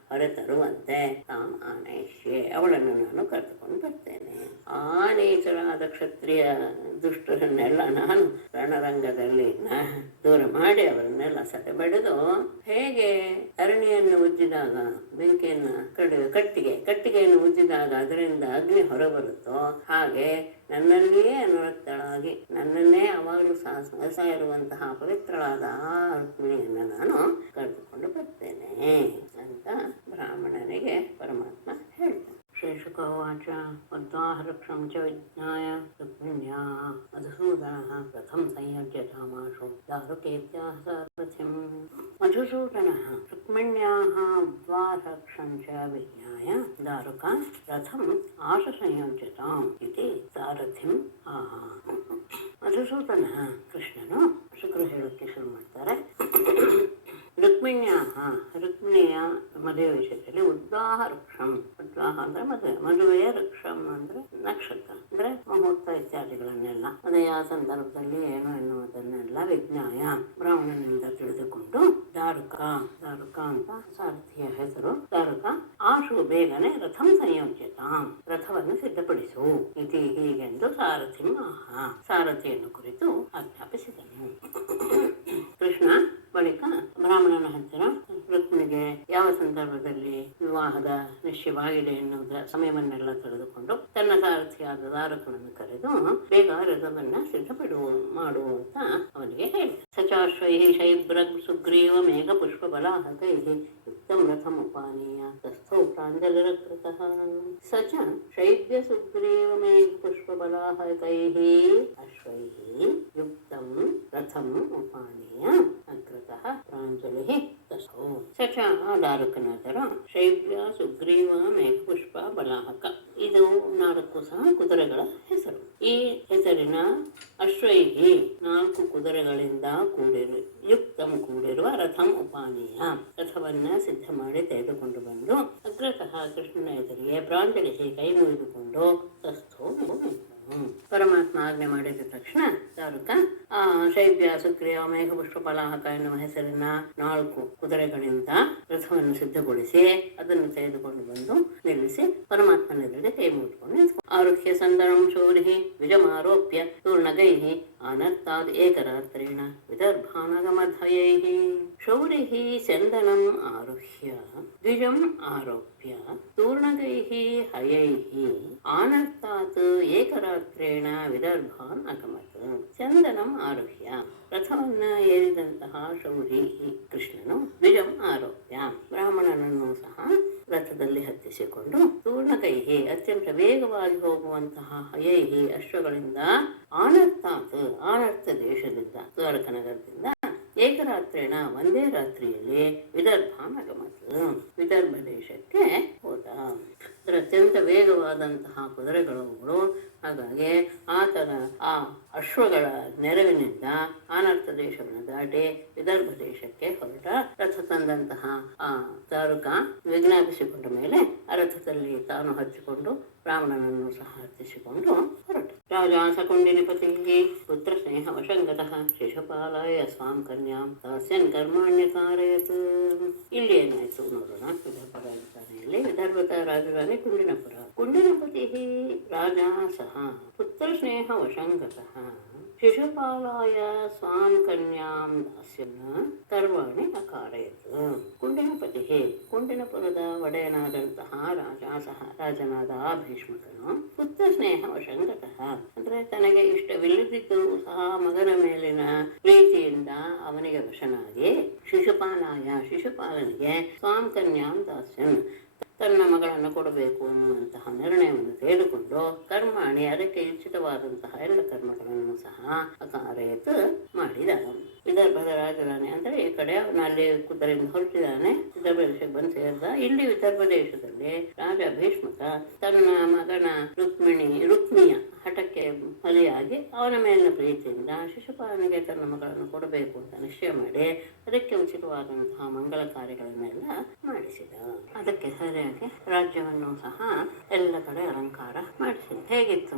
ಹೊರತರುವಂತೆ ತಾಂ ಆನಯಿಷ್ಯೆ ಅವಳನ್ನು ನಾನು ಕರೆದುಕೊಂಡು ಬರ್ತೇನೆ. ಆ ನೀಚರಾದ ಕ್ಷತ್ರಿಯ ದುಷ್ಟರನ್ನೆಲ್ಲ ನಾನು ರಣರಂಗದಲ್ಲಿ ದೂರ ಮಾಡಿ ಅವರನ್ನೆಲ್ಲ ಸತೆ ಬಡಿದು, ಹೇಗೆ ಅರಣಿಯನ್ನು ಉಜ್ಜಿದಾಗ ಬೆಂಕಿಯನ್ನ ಕಟ್ಟಿಗೆಯನ್ನು ಉಜ್ಜಿದಾಗ ಅದರಿಂದ ಅಗ್ನಿ ಹೊರಬರುತ್ತೋ ಹಾಗೆ ನನ್ನಲ್ಲಿಯೇ ಅನುರಕ್ತಳಾಗಿ ನನ್ನನ್ನೇ ಅವಾಗಲೂ ಸಹಸ ಇರುವಂತಹ ಪವಿತ್ರಳಾದ ಆ ರುಕ್ಮಿಣಿಯನ್ನು ನಾನು ಕರೆದುಕೊಂಡು ಬರ್ತೇನೆ ಅಂತ ಬ್ರಾಹ್ಮಣನಿಗೆ ಪರಮಾತ್ಮ ಹೇಳ್ತಾನೆ. ಶ್ರೀಶುಕೋವಾಚ ಉದ್ವಾಹರಕ್ಷಂ ಚ ವಿಜ್ಞಾಯ ರುಕ್ಮಿಣ್ಯಾ ಮಧುಸೂದನಃ ಕಥಂ ಸಂಯೋಜ್ಯತಾಮಾಶು ದಾರುಕೇತ್ಯಾಹ ಸಾರಥಿಂ. ಮಧುಸೂದನಃ ರುಕ್ಮಿಣ್ಯಾಃ ಉದ್ವಾಹರಕ್ಷಂ ಚ ವಿಜ್ಞಾಯ ದಾರುಕಾನ್ ರಥಂ ಆಶ ಸಂಯೋಜ್ಯತಾಂ ಇತಿ ಸಾರಥಿಂ ಆಹ. ಮಧುಸೂದನ ಕೃಷ್ಣನು ಶುಕ್ರು ಹೇಳೋಕ್ಕೆ ಶುರು ಮಾಡ್ತಾರೆ. ರುಕ್ಮಿಣಿಯ ಮದುವೆ ವಿಷಯದಲ್ಲಿ ಉದ್ವಾಹ ವೃಕ್ಷಂ, ಉದ್ವಾಹ ಅಂದ್ರೆ ಮದುವೆಯ ವೃಕ್ಷಂ ಅಂದ್ರೆ ನಕ್ಷತ್ರ ಅಂದ್ರೆ ಮುಹೂರ್ತ ಇತ್ಯಾದಿಗಳನ್ನೆಲ್ಲ ಮದುವೆಯ ಸಂದರ್ಭದಲ್ಲಿ ಏನು ಎನ್ನುವುದನ್ನೆಲ್ಲ ವಿಜ್ಞಾಯ ಬ್ರಾಹ್ಮಣನಿಂದ ತಿಳಿದುಕೊಂಡು ದಾರುಕ ಅಂತ ಸಾರಥಿಯ ಹೆಸರು. ದಾರುಕ ಆಶು ಬೇಗನೆ ರಥಂ ಸಂಯೋಜ್ಯತಾಂ, ರಥವನ್ನು ಸಿದ್ಧಪಡಿಸು ಇತಿ ಹೀಗೆಂದು ಸಾರಥಿ ಸಾರಥಿಯನ್ನು ಕುರಿತು ಆಜ್ಞಾಪಿಸಿದನು. ಕೃಷ್ಣ ಬಳಿಕ ಬ್ರಾಹ್ಮಣನ ಹತ್ತಿರ ರುಕ್ಮಿಣಿಗೆ ಯಾವ ಸಂದರ್ಭದಲ್ಲಿ ವಿವಾಹದ ನಿಶ್ಚಯವಾಗಿದೆ ಎನ್ನುವುದರ ಸಮಯವನ್ನೆಲ್ಲ ತಿಳಿದುಕೊಂಡು ತನ್ನ ಸಾರಥಿಯಾದ ದಾರುಕನನ್ನು ಕರೆದು ಬೇಗ ರಥವನ್ನ ಮಾಡು ಅಂತ ಅವನಿಗೆ ಹೇಳಿದ. ಸಚಾಶ್ವೈ ಶೈಬ್ರಗ್ ಸುಗ್ರೀವ ಮೇಘ ಪುಷ್ಪ ಬಲಾಹಕೈ ಯುಕ್ತಂ ರಥಂ ಉಪಾನೀಯ ತಸ್ಥೌ ಪ್ರಾಂಜಲಿರಕೃತಃ. ಸ ಚ ಶೈಬ್ಯ ಸುಗ್ರೀವ ಮೇಘ ಪುಷ್ಪ ಬಲಾಹಕೈ ಅಶ್ವೈ ಯುಕ್ತಂ ರಥಂ ಉಪಾನೀಯ ಅಗ್ರತಃ ಪ್ರಾಂಜಲಿ ತಸ್ಥೌ. ಸ ಚ ದಾರುಕನಾದರ ಶೈಬ್ಯ ಸುಗ್ರೀವ ಮೇಘ ಪುಷ್ಪ ಬಲಾಹಕ, ಇದು 4 ಸಹ ಕುದುರೆಗಳ ಹೆಸರು. ಈ ಹೆಸರಿನ ಅಶ್ವೈಹಿ 4 ಕುದುರೆಗಳಿಂದ ಕೂಡಿರುವ ರಥಂ ಉಪಾನೀಯ, ರಥವನ್ನ ಸಿದ್ಧ ಮಾಡಿ ತೆಗೆದುಕೊಂಡು ಬಂದು ಅಗ್ರತಃ ಕೃಷ್ಣನ ಎದುರಿಗೆ ಪ್ರಾಂಜಲಿಸಿ ಕೈ ಮುಗಿದುಕೊಂಡು ತಸ್ಥೋ ಪರಮಾತ್ಮ ಆಜ್ಞೆ ಮಾಡಿದ ತಕ್ಷಣ ದಾರುಕ ಆ ಶೈಬ್ಯ ಸುಗ್ರೀವ ಮೇಘ ಪುಷ್ಪ ಬಲಾಹಕ ಎನ್ನುವ ಹೆಸರಿನ 4 ಕುದುರೆಗಳಿಂದ ರಥವನ್ನು ಸಿದ್ಧಗೊಳಿಸಿ ಅದನ್ನು ತೆಗೆದುಕೊಂಡು ಬಂದು ನಿಲ್ಲಿಸಿ ಪರಮಾತ್ಮನೆದುರಿಗೆ ಕೈ ಮುಗಿದುಕೊಂಡು ಆರುಹ್ಯ ಸಂದರಂ ಶೌರಿ ವಿಜಮಾರೋಪ್ಯ ತೂರ್ಣಗೈ ಆನರ್ತಾದ್ ಏಕರಾತ್ರೇಣ ವಿದರ್ಭಾನಗಮಧ್ವಯೈ. ಶೌರಿ ಚಂದನಂ ಆರುಹ್ಯ ದ್ವಿಜಂ ಆರೋಪ್ಯ ತೂರ್ಣಗೈ ಹಯೈ ಆನರ್ತಾತ್ ಏಕರಾತ್ರೇಣ ವಿದರ್ಭಾನ್ ಅಗಮತ್. ಚಂದನಂ ಆರುಹ್ಯ, ರಥವನ್ನ ಏರಿದಂತಹ ಶೌರಿ ಕೃಷ್ಣನು ದ್ವಿಜಂ ಆರೋಪ್ಯ, ಬ್ರಾಹ್ಮಣನನ್ನು ಸಹ ರಥದಲ್ಲಿ ಹತ್ತಿಸಿಕೊಂಡು ತೂರ್ಣಕೈಹಿ ಅತ್ಯಂತ ವೇಗವಾಗಿ ಹೋಗುವಂತಹ ಹಯೈಹಿ ಅಶ್ವಗಳಿಂದ ಆನರ್ತಾತ್ ಆನರ್ತ ದೇಶದಿಂದ ದ್ವಾರಕ ನಗರದಿಂದ ಏಕರಾತ್ರಿನ ಒಂದೇ ರಾತ್ರಿಯಲ್ಲಿ ವಿದರ್ಭಾನಗಮತ್ ವಿದರ್ಭ ದೇಶಕ್ಕೆ ಹೋದ. ಅತ್ಯಂತ ವೇಗವಾದಂತಹ ಕುದುರೆಗಳು, ಹಾಗಾಗಿ ಆತನ ಆ ಅಶ್ವಗಳ ನೆರವಿನಿಂದ ಅನರ್ಥ ದೇಶವನ್ನು ದಾಟಿ ವಿದರ್ಭ ದೇಶಕ್ಕೆ ಹೊರಟ. ರಥ ತಂದಂತಹ ಆ ದಾರುಕ ವಿಜ್ಞಾಪಿಸಿಕೊಂಡ ಮೇಲೆ ಆ ರಥದಲ್ಲಿ ತಾನು ಹಚ್ಚಿಕೊಂಡು ಬ್ರಾಹ್ಮಣನನ್ನು ಸಹ ಹತ್ತಿಸಿಕೊಂಡು ಹೊರಟ. ರಾಜ ಸಕುಂಡಿನಿಪತಿ ಪುತ್ರ ಸ್ನೇಹ ವಶಂಗತಃ ಶಿಶುಪಾಲಾಯ ಸ್ವಾಂ ಕನ್ಯಾಂ ದಾಸ್ಯನ್ ಕರ್ಮಾಣ್ಯಕಾರಯತ್. ಇಲ್ಲಿ ಏನಾಯ್ತು ನೋಡೋಣ. ವಿದರ್ಭ ರಾಜಧಾನಿಯಲ್ಲಿ ವಿದರ್ಭದ ರಾಜಧಾನಿ ಕುಂಡಿನಪುರ. ಕುಂಡಿನಪತಿ ರಾಜ ಸಹ ಪುತ್ರ ಸ್ನೇಹ ವಶಂಗತಃ ಶಿಶುಪಾಲಾಯ ಸ್ವಾಂ ಕನ್ಯಾಂ ದಾಸ್ಯನ್ ಕರ್ವಾಣಿ ಅಕಾರಯತ್. ಕುಂಡಿನಪತಿ ಕುಂಡಿನಪುರದ ಒಡೆಯನಾದಂತಹ ರಾಜನಾದ ಭೀಷ್ಮಕನು ಪುತ್ರ ಸ್ನೇಹ ವಶಂಗತಃ ಅಂದ್ರೆ ತನಗೆ ಇಷ್ಟವಿಲ್ಲದಿದ್ದು ಸಹ ಮಗನ ಮೇಲಿನ ಪ್ರೀತಿಯಿಂದ ಅವನಿಗೆ ವಶನಾಗಿ ಶಿಶುಪಾಲನಿಗೆ ಸ್ವಾಂ ಕನ್ಯಾಂ ದಾಸ್ಯನ್ ತನ್ನ ಮಗಳನ್ನು ಕೊಡಬೇಕು ಅನ್ನುವಂತಹ ನಿರ್ಣಯವನ್ನು ತೆಗೆದುಕೊಂಡು ಕರ್ಮಾಣಿ ಅದಕ್ಕೆ ಉಚಿತವಾದಂತಹ ಎಲ್ಲ ಕರ್ಮಗಳನ್ನು ಸಹ ಅಕಾರಯತ್ ಮಾಡಿದ. ವಿದರ್ಭದ ರಾಜಧಾನಿ ಅಂದ್ರೆ ಈ ಕಡೆ ಅಲ್ಲಿ ಕುದುರೆಯಿಂದ ಹೊರಟಿದ್ದಾನೆ, ವಿದರ್ಭ ದೇಶಕ್ಕೆ ಬಂದು ಸೇರಿದ. ಇಲ್ಲಿ ವಿದರ್ಭ ದೇಶದಲ್ಲಿ ರಾಜ ಭೀಷ್ಮಕ ತನ್ನ ಮಗನ ರುಕ್ಮಿಯ ಹಠಕ್ಕೆ ಬಲಿಯಾಗಿ ಅವನ ಮೇಲಿನ ಪ್ರೀತಿಯಿಂದ ಶಿಶುಪಾಲನಿಗೆ ತನ್ನ ಮಗಳನ್ನು ಕೊಡಬೇಕು ಅಂತ ನಿಶ್ಚಯ ಮಾಡಿ ಅದಕ್ಕೆ ಉಚಿತವಾದಂತಹ ಮಂಗಳ ಕಾರ್ಯಗಳನ್ನೆಲ್ಲ ಮಾಡಿಸಿದ. ಅದಕ್ಕೆ ಸರಿಯಾಗಿ ರಾಜ್ಯವನ್ನು ಸಹ ಎಲ್ಲ ಕಡೆ ಅಲಂಕಾರ ಮಾಡಿಸಿದ. ಹೇಗಿತ್ತು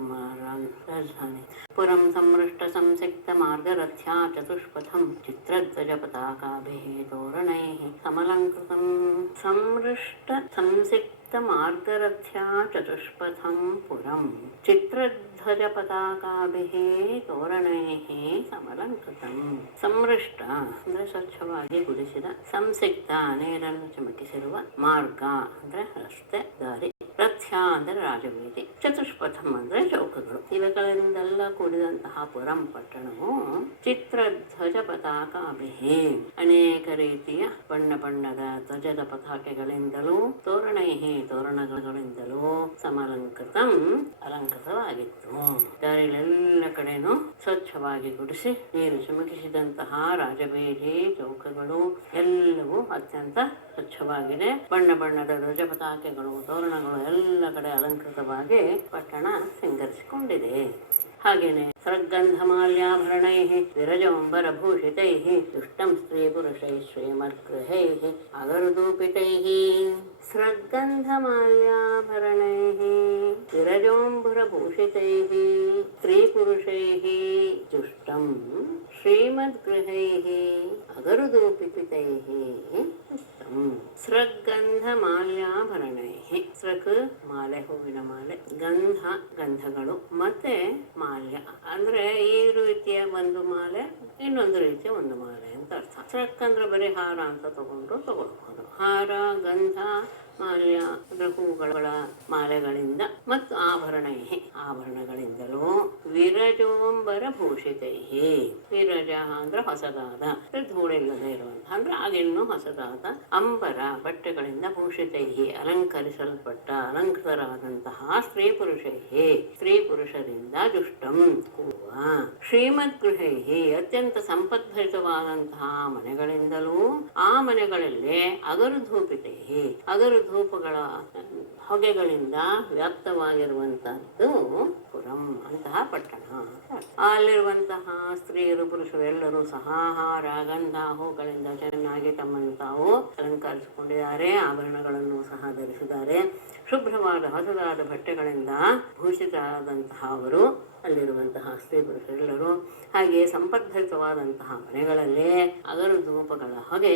ರಾಜಧಾನಿ? ಪುರಂ ಸಂಮೃಷ್ಟ ಸಂಸಿಕ್ತ ಮಾರ್ಗರಥ್ಯ ಚತುಷ್ಪಥಂ ಚಿತ್ರಧ್ವಜ ಪತಾಕಾಭಿಃ ತೋರಣೈಃ ಸಮಲಂಕೃತಂ. ಸಂಮೃಷ್ಟ ಸಂಸಿಕ್ತ ಮಾರ್ಗರಥ್ಯ ಚತುಷ್ಪಥಂ ಪುರಂ ಚಿತ್ರಧ್ವಜ ಪತಾಕಾಭಿಃ ತೋರಣೈಃ ಸಮಲಂಕೃತಂ. ಸಂಮೃಷ್ಟ ಅಂದ್ರೆ ಸ್ವಚ್ಛವಾಗಿ ಗುಡಿಸಿದ, ಸಂಸಿಕ್ತ ನೀರನ್ನು ಚಿಮುಕಿಸಿರುವ, ಮಾರ್ಗ ಅಂದ್ರೆ ರಸ್ತೆ ದಾರಿ, ರಥ್ಯ ಅಂದ್ರೆ ರಾಜವೀದಿ, ಚತುಷ್ಪಥಂ ಅಂದ್ರೆ ಚೌಕಗಳು, ಇವುಗಳಿಂದೆಲ್ಲ ಕೂಡಿದಂತಹ ಪುರಂ ಪಟ್ಟಣವು ಚಿತ್ರಧ್ವಜ ಪತಾಕಾಭಿಃ ಅನೇಕ ರೀತಿಯ ಬಣ್ಣದ ಧ್ವಜದ ಪತಾಕೆಗಳಿಂದಲೂ ತೋರಣೈಃ ತೋರಣಗಳಿಂದಲೂ ಸಮಲಂಕೃತಂ ಅಲಂಕೃತವಾಗಿತ್ತು. ದಾರಿಲೆಲ್ಲ ಕಡೆನೂ ಸ್ವಚ್ಛವಾಗಿ ಗುಡಿಸಿ ನೀರು ಚಿಮುಕಿಸಿದಂತಹ ರಾಜಬೀದಿ ಚೌಕಗಳು ಎಲ್ಲವೂ ಅತ್ಯಂತ ಸ್ವಚ್ಛವಾಗಿದೆ. ಬಣ್ಣದ ಧ್ವಜ ಪತಾಕೆಗಳು ತೋರಣಗಳು ಎಲ್ಲ ಕಡೆ ಅಲಂಕೃತವಾಗಿ ಪಟ್ಟಣ ಸಿಂಗರಿಸಿಕೊಂಡಿದೆ. ಹಾಗೇನೆ ಸೃಗ್ಗಂಧಮಾಲ್ಯಾಭರಣೈಃ ವಿರಜಾಂಬರಭೂಷಿತೈಃ ದುಷ್ಟಂ ಸ್ತ್ರೀ ಪುರುಷೈಃ ಶ್ರೀಮದ್ಗೃಹೈಃ ಅಗರುದೂಪಿತೈಃ. ಸೃಗ್ಗಂಧಮಾಲ್ಯಾಭರಣೈಃ ವಿರಜಾಂಬರಭೂಷಿತೈಃ ಸ್ತ್ರೀ ಪುರುಷೈಃ ದುಷ್ಟಂ ಶ್ರೀಮದ್ಗೃಹೈಃ ಅಗರುದೋಪಿತೈಃ ಯುಕ್ತಂ. ಸೃಗ್ಗಂಧಮಾಲ್ಯಾಭರಣೈಃ. ಸೃಗ್ ಮಾಲೆ, ಹೂವಿನ ಮಾಲೆ, ಗಂಧ ಗಂಧಗಳು, ಮತ್ತೆ ಮಾಲ್ಯ ಅಂದ್ರೆ ಈ ರೀತಿಯ ಒಂದು ಮಾಲೆ, ಇನ್ನೊಂದು ರೀತಿಯ ಒಂದು ಮಾಲೆ ಅಂತ ಅರ್ಥ. ಸೃಕ್ ಅಂದ್ರೆ ಬರೀ ಹಾರ ಅಂತ ತಗೊಳ್ಬಹುದು. ಹಾರ, ಗಂಧ, ಮಾಲ್ಯ ಅಂದ್ರೆ ಹೂಗಳ ಮಾಲೆಗಳಿಂದ ಮತ್ತು ಆಭರಣಗಳಿಂದಲೂ ವಿರಜೋಂಬರ ಭೂಷಿತೈ. ವಿರಜ ಅಂದ್ರೆ ಹೊಸದಾದ, ಧೂಳಿಲ್ಲದೆ ಇರುವಂತಹ ಅಂದ್ರೆ ಆಗಿನ್ನೂ ಹೊಸದಾದ ಅಂಬರ ಬಟ್ಟೆಗಳಿಂದ ಭೂಷಿತೈ ಅಲಂಕೃತರಾದಂತಹ ಸ್ತ್ರೀ ಪುರುಷರಿಂದ ದುಷ್ಟಂ ಕೂವ. ಶ್ರೀಮದ್ ಗೃಹೈ ಅತ್ಯಂತ ಸಂಪದ್ಭರಿತವಾದಂತಹ ಮನೆಗಳಿಂದಲೂ ಆ ಮನೆಗಳಲ್ಲಿ ಅಗರುಧೂಪಿತೈ ಅಗರುಧೂಪಗಳ ಹೊಗೆಗಳಿಂದ ವ್ಯಾಪ್ತವಾಗಿರುವಂತಹದ್ದು ಪುರಂ ಅಂತಹ ಪಟ್ಟಣ. ಅಲ್ಲಿರುವಂತಹ ಸ್ತ್ರೀಯರು ಪುರುಷರು ಎಲ್ಲರೂ ಸಹ ಹಾರ, ಗಂಧ, ಹೂಗಳಿಂದ ಚೆನ್ನಾಗಿ ತಮ್ಮನ್ನು ತಾವು ಅಲಂಕರಿಸಿಕೊಂಡಿದ್ದಾರೆ. ಆಭರಣಗಳನ್ನು ಸಹ ಧರಿಸಿದ್ದಾರೆ. ಶುಭ್ರವಾದ ಹೊಸದಾದ ಬಟ್ಟೆಗಳಿಂದ ಭೂಷಿತರಾದಂತಹ ಅವರು ಅಲ್ಲಿರುವಂತಹ ಸ್ತ್ರೀ ಪುರುಷರೆಲ್ಲರೂ ಹಾಗೆ ಸಂಪದ್ಭರಿತವಾದಂತಹ ಮನೆಗಳಲ್ಲಿ ಅಗರು ಧೂಪಗಳ ಹೊಗೆ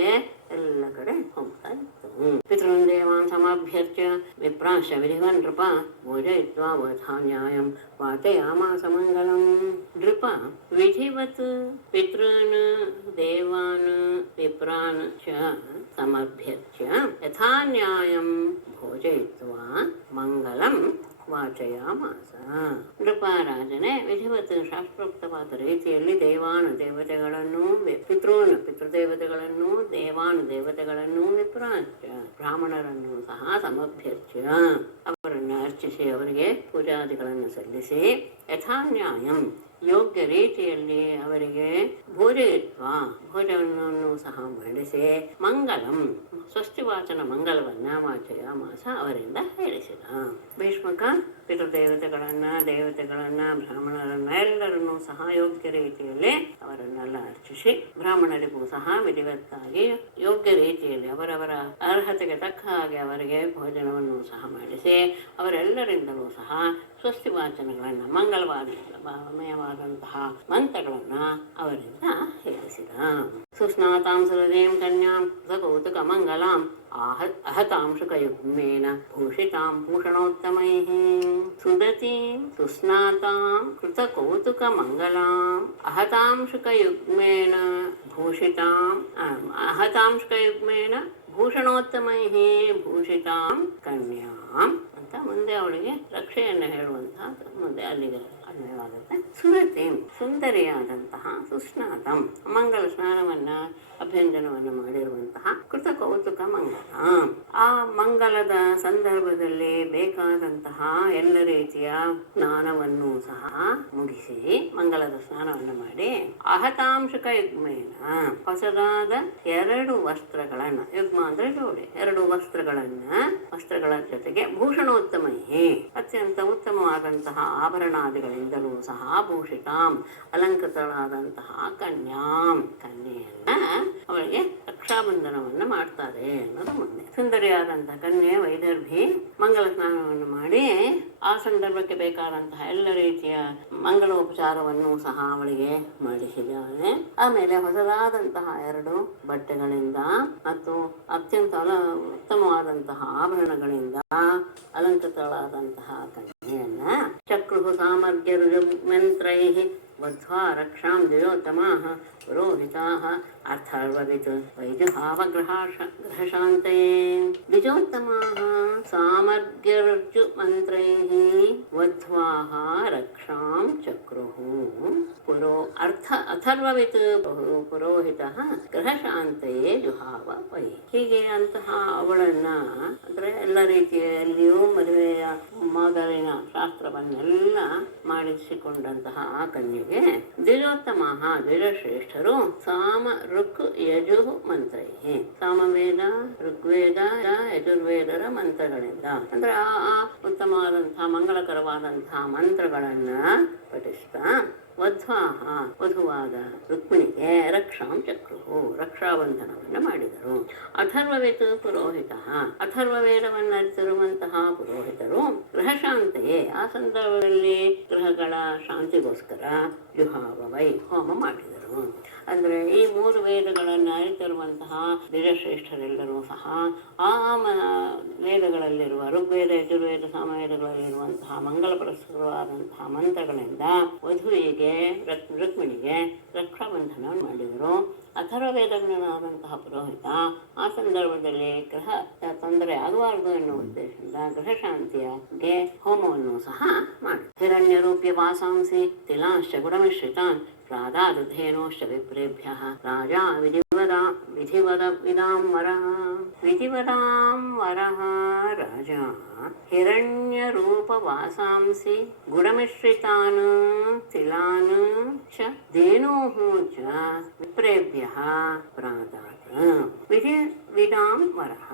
ಎಲ್ಲ ಕಡೆ ಹೋಗ್ತಾ ಇತ್ತು. ಪಿತೃನ್ ದೇವಾನ್ ಸಮಾಭ್ಯರ್ಚ್ಯ ವಿಪ್ರಾಂಶ ವಿಧಿವನ್ ನೃಪ ಭೋಜಯಿತ್ವಾ ವಧಾನ್ಯಾಯಂ ವಾಚಯಾಮಾಸ ಮಂಗಲಂ. ನೃಪ ವಿಧಿವತ್ ಪಿತೃನ್ ದೇವಾನ್ ವಿಪ್ರಾನ್ ಚ ಸಮಭ್ಯರ್ಚ್ಯ ಯಥಾನ್ಯಾಯಂ ಭೋಜಯಿತ್ವಾ ಮಂಗಲಂ ವಾಚಯಾಮಾಸ. ನೃಪರಾಜನೇ ವಿಧಿವತ್ ಶಾಸ್ತ್ರೋಕ್ತವಾದ ರೀತಿಯಲ್ಲಿ ದೇವತೆಗಳನ್ನು ಪಿತೃದೇವತೆಗಳನ್ನು ದೇವತೆಗಳನ್ನು ವಿಪ್ರಾಂಚ ಬ್ರಾಹ್ಮಣರನ್ನು ಸಹ ಸಮಭ್ಯರ್ಚ್ಯ ಅವರನ್ನು ಅರ್ಚಿಸಿ ಅವರಿಗೆ ಪೂಜಾದಿಗಳನ್ನು ಸಲ್ಲಿಸಿ ಯಥಾನ್ಯಾಯಂ ಯೋಗ್ಯ ರೀತಿಯಲ್ಲಿ ಅವರಿಗೆ ಭೋಜನವನ್ನು ಸಹ ಮಾಡಿಸಿ ಮಂಗಲಂ ಸ್ವಸ್ತಿವಾಚನ ಮಂಗಲವನ್ನ ವಾಚಯಾಮಾಸ ಅವರಿಂದ ಹೇಳಿಸಿದ. ಭೀಷ್ಮಕ ಪಿತೃದೇವತೆಗಳನ್ನ ಬ್ರಾಹ್ಮಣರನ್ನ ಎಲ್ಲರನ್ನೂ ಸಹ ಯೋಗ್ಯ ರೀತಿಯಲ್ಲಿ ಅವರನ್ನೆಲ್ಲ ಅರ್ಚಿಸಿ ಬ್ರಾಹ್ಮಣರಿಗೂ ಸಹ ವಿಧಿವತ್ತಾಗಿ ಯೋಗ್ಯ ರೀತಿಯಲ್ಲಿ ಅವರವರ ಅರ್ಹತೆಗೆ ತಕ್ಕ ಹಾಗೆ ಅವರಿಗೆ ಭೋಜನವನ್ನು ಸಹ ಮಾಡಿಸಿ ಅವರೆಲ್ಲರಿಂದಲೂ ಸಹ ಸ್ವಸ್ತಿ ವಾಚನಗಳನ್ನು ಮಂಗಲವಾದಂತಹ ಮಂತ್ರಗಳನ್ನ ಅವರಿಂದ ಹೇಳಿಸಿದ. ಸುಸ್ನಾತಾಂ ಸುರದೇಂ ಕನ್ಯಾಂ ಕೌತುಕ ಮಂಗಲಾಂ ಅಹತಾಂ ಶುಕಯುಗ್ಮೇನ ಭೂಷಿತಾಂ ಭೂಷಣೋತ್ತಮೈಃ. ಸುದತೀಂ ಸುಸ್ನಾತಾಂ ಕೃತಕೌತುಕ ಮಂಗಲಾಂ ಅಹತಾಂ ಶುಕಯುಗ್ಮೇನ ಭೂಷಣೋತ್ತಮೈಃ ಭೂಷಿತಾಂ ಕನ್ಯಾಂ ಅಂತ ಮುಂದೆ ಅವಳಿಗೆ ರಕ್ಷೆಯನ್ನು ಹೇಳುವಂತಹ ಮುಂದೆ ಅಲ್ಲಿಗೆ ಅನ್ವಯವಾಗುತ್ತೆ. ಸುರತೀಂ ಸುಂದರಿಯಾದಂತಹ ಸುಸ್ನಾತಂ ಮಂಗಲ ಸ್ನಾನವನ್ನ ಅಭ್ಯಂಜನವನ್ನು ಮಾಡಿರುವಂತಹ ಕೃತ ಕೌತುಕ ಮಂಗಲ. ಆ ಮಂಗಲದ ಸಂದರ್ಭದಲ್ಲಿ ಬೇಕಾದಂತಹ ಎಲ್ಲ ರೀತಿಯ ಸ್ನಾನವನ್ನು ಸಹ ಮುಗಿಸಿ ಮಂಗಲದ ಸ್ನಾನವನ್ನು ಮಾಡಿ ಅಹತಾಂಶಕ ಯುಗ್ಮೇನ ಹೊಸದಾದ 2 ವಸ್ತ್ರಗಳನ್ನ, ಯುಗ್ಮ ಅಂದ್ರೆ ಜೋಡಿ, 2 ವಸ್ತ್ರಗಳ ಜೊತೆಗೆ ಭೂಷಣೋತ್ತಮೈ ಅತ್ಯಂತ ಉತ್ತಮವಾದಂತಹ ಆಭರಣಾದಿಗಳಿಂದಲೂ ಸಹ ಭೂಷಿತಾಂ ಅಲಂಕೃತಳಾದಂತಹ ಕನ್ಯೆಯನ್ನ ಅವಳಿಗೆ ರಕ್ಷಾಬಂಧನವನ್ನು ಮಾಡ್ತಾರೆ ಅನ್ನೋದು ಮುಂದೆ. ಸುಂದರಿಯಾದಂತಹ ಕನ್ಯೆ ವೈದರ್ಭಿ ಮಂಗಲ ಸ್ನಾನವನ್ನು ಮಾಡಿ ಆ ಸಂದರ್ಭಕ್ಕೆ ಬೇಕಾದಂತಹ ಎಲ್ಲ ರೀತಿಯ ಮಂಗಲೋಪಚಾರವನ್ನು ಸಹ ಅವಳಿಗೆ ಮಾಡಿಸಿದ್ದಾಳೆ. ಆಮೇಲೆ ಹೊಸದಾದಂತಹ 2 ಬಟ್ಟೆಗಳಿಂದ ಮತ್ತು ಅತ್ಯಂತ ಉತ್ತಮವಾದಂತಹ ಆಭರಣಗಳಿಂದ ಅಲಂಕೃತಳಾದಂತಹ ಕನ್ಯೆಯನ್ನ ಚಕ್ರು ಸಾಮರ್ಥ್ಯ ಮಂತ್ರೈಃ ವಧ್ವಾ ರಕ್ಷಾಂ ದ್ವಿಜೋತ್ತಮಾಃ ಪುರೋಹಿತಾಃ ಅಥರ್ವವಿತ್ ವೈಜುಹಾವಗ್ರಹಶಾಂತಯೇ. ದ್ವಿಜೋತ್ತಮಾಃ ಸಾಮರ್ಗ್ಯರ್ಜು ಮಂತ್ರೈಃ ವಧ್ವಾಃ ರಕ್ಷಾಂ ಚಕ್ರುಃ ಅಥರ್ವವಿತ್ ಪುರೋಹಿತಃ ಗೃಹಶಾಂತಯೇ ಜುಹಾವ ವೈ. ಹೀಗೆ ಅಂತಹ ಅವಳನ್ನ ಅಂದ್ರೆ ಎಲ್ಲ ರೀತಿಯಲ್ಲಿಯೂ ಮದುವೆಯ ಮೊದಲಿನ ಶಾಸ್ತ್ರವನ್ನೆಲ್ಲ ಮಾಡಿಸಿಕೊಂಡಂತಹ ಆ ಕನ್ಯೆಗೆ ದ್ವಿಜೋತ್ತಮಾಃ ದ್ವಿಜಶ್ರೇಷ್ಠರು ಸಾಮ ಋಕ್ ಯಜು ಮಂತ್ರೈಃ ಸಾಮವೇದ ಋಗ್ವೇದ ಯಜುರ್ವೇದರ ಮಂತ್ರಗಳಿಂದ ಅಂದ್ರೆ ಆ ಉತ್ತಮವಾದಂತಹ ಮಂಗಳಕರವಾದಂತಹ ಮಂತ್ರಗಳನ್ನ ಪಠಿಸ್ತಾ ವಧುವಾದ ರುಕ್ಮಿಣಿಗೆ ರಕ್ಷಾಂ ಚಕ್ರು ರಕ್ಷಾಬಂಧನವನ್ನು ಮಾಡಿದರು. ಅಥರ್ವವೇದ ಪುರೋಹಿತ ಅಥರ್ವವೇದವನ್ನು ಅರಿತಿರುವಂತಹ ಪುರೋಹಿತರು ಗೃಹಶಾಂತೆಯೇ ಆ ಸಂದರ್ಭದಲ್ಲಿ ಗೃಹಗಳ ಶಾಂತಿಗೋಸ್ಕರ ಜುಹಾವವೈ ಹೋಮ ಮಾಡಿದರು. ಮಾಡಿದನು. ಅಂದರೆ ಈ 3 ವೇದಗಳನ್ನು ಅರಿತಿರುವಂತಹ ದ್ವಿಜಶ್ರೇಷ್ಠರೆಲ್ಲರೂ ಸಹ ಆ ವೇದಗಳಲ್ಲಿರುವ ಋಗ್ವೇದ, ಯಜುರ್ವೇದ, ಸಾಮವೇದಗಳಲ್ಲಿರುವಂತಹ ಮಂಗಲಪುರಸ್ಕರವಾದಂತಹ ಮಂತ್ರಗಳಿಂದ ವಧುವಿಗೆ ರುಕ್ಮಿಣಿಗೆ ರಕ್ಷಾಬಂಧನ ಮಾಡಿದರು. ಅಥರ್ವವೇದಜ್ಞನಾದಂತಹ ಪುರೋಹಿತ ಆ ಸಂದರ್ಭದಲ್ಲಿ ಗ್ರಹ ತೊಂದರೆ ಆಗಬಾರದು ಎನ್ನುವ ಉದ್ದೇಶದಿಂದ ಗೃಹ ಶಾಂತಿಗೆ ಹೋಮವನ್ನು ಸಹ ಮಾಡಿ ಹಿರಣ್ಯ ರೂಪ್ಯ ವಾಸಾಂಸಿ ತಿಲಾಂಶ್ಚ ಗುಡಮಿಶ್ರಿತಾನ್ ಪ್ರಾದಾದುಧೇನೋಶ್ಚ ವಿಪ್ರೇಭ್ಯ ರಾಜ ವಿಧಿವದಾಂ ವರಃ ರಾಜ ಹಿರಣ್ಯ ರೂಪ ವಾಸಾಂಸಿ ಗುಡಮಿಶ್ರಿತಾನ್ ತಿಲಾನ್ ಚ ಧೇನೋಃ ಚ ವಿಪ್ರೇಭ್ಯ ಪ್ರಾದಾತ್ ವಿಧಿವದಾಂ ವರಃ.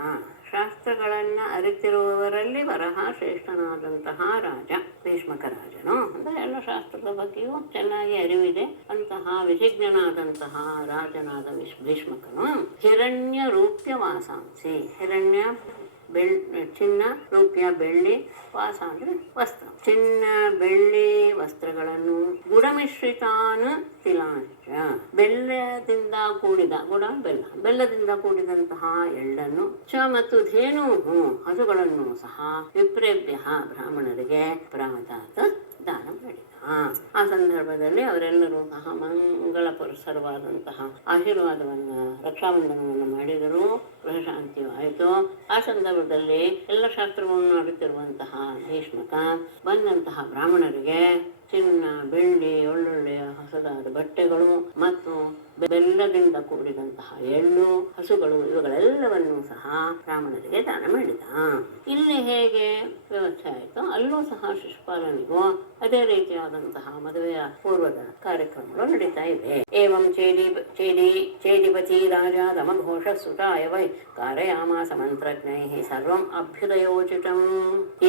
ಶಾಸ್ತ್ರಗಳನ್ನು ಅರಿತಿರುವವರಲ್ಲಿ ವರಹ ಶ್ರೇಷ್ಠನಾದಂತಹ ರಾಜ ಭೀಷ್ಮಕ ರಾಜನು. ಅಂದರೆ ಎಲ್ಲ ಶಾಸ್ತ್ರದ ಬಗ್ಗೆಯೂ ಚೆನ್ನಾಗಿ ಅರಿವಿದೆ ಅಂತಹ ವಿಧಿಜ್ಞನಾದಂತಹ ರಾಜನಾದ ಭೀಷ್ಮಕನು ಹಿರಣ್ಯ ರೂಪ್ಯ ವಾಸಾಂಸಿ, ಹಿರಣ್ಯ ಚಿನ್ನ, ರೂಪ್ಯ ಬೆಳ್ಳಿ, ವಾಸ ಅಂದರೆ ವಸ್ತ್ರ, ಚಿನ್ನ ಬೆಳ್ಳಿ ವಸ್ತ್ರಗಳನ್ನು, ಗುಡಮಿಶ್ರಿತಾನ್ ತಿಲಾಂಚ ಬೆಲ್ಲದಿಂದ ಕೂಡಿದ, ಗುಡ ಬೆಲ್ಲ, ಬೆಲ್ಲದಿಂದ ಕೂಡಿದಂತಹ ಎಳ್ಳನ್ನು, ಚ ಮತ್ತು ಧೇನು ಹಸುಗಳನ್ನು ಸಹ ವಿಪ್ರೇಭ್ಯ ಬ್ರಾಹ್ಮಣರಿಗೆ ಪ್ರಾದಾತ್ ದಾನ ಮಾಡಿದ. ಆ ಸಂದರ್ಭದಲ್ಲಿ ಅವರೆಲ್ಲರೂ ಸಹ ಮಂಗಳ ಪುರಸ್ಸರವಾದಂತಹ ಆಶೀರ್ವಾದವನ್ನು, ರಕ್ಷಾಬಂಧನವನ್ನು ಮಾಡಿದರು. ಗೃಹ ಶಾಂತಿಯು ಆಯಿತು. ಆ ಸಂದರ್ಭದಲ್ಲಿ ಎಲ್ಲ ಶಾಸ್ತ್ರವನ್ನು ಅರಿತಿರುವಂತಹ ಭೀಷ್ಮಕ ಬಂದಂತಹ ಬ್ರಾಹ್ಮಣರಿಗೆ ಚಿನ್ನ, ಬೆಳ್ಳಿ, ಒಳ್ಳೊಳ್ಳೆಯ ಹೊಸದಾದ ಬಟ್ಟೆಗಳು ಮತ್ತು ಬೆಲ್ಲದಿಂದ ಕೂಡಿದಂತಹ ಎಳ್ಳು, ಹಸುಗಳು ಇವುಗಳೆಲ್ಲವನ್ನೂ ಸಹ ಬ್ರಾಹ್ಮಣರಿಗೆ ದಾನ ಮಾಡಿದ. ಇಲ್ಲಿ ಹೇಗೆ ವ್ಯವಸ್ಥೆ ಆಯಿತು ಅಲ್ಲೂ ಸಹ ಶಿಶುಪಾಲನಿಗೂ ಅದೇ ರೀತಿಯಾದಂತಹ ಮದುವೆಯ ಪೂರ್ವದ ಕಾರ್ಯಕ್ರಮಗಳು ನಡೀತಾ ಇವೆ. ಏವಂ ಚೇದಿಪತಿ ರಾಜ ದಮಘೋಷ ಸುತಾಯ ವೈ ಕಾರಯಾಮಾಸ ಮಂತ್ರಜ್ಞೈಃ ಸರ್ವಂ ಅಭ್ಯುದಯೋಚಿತಂ.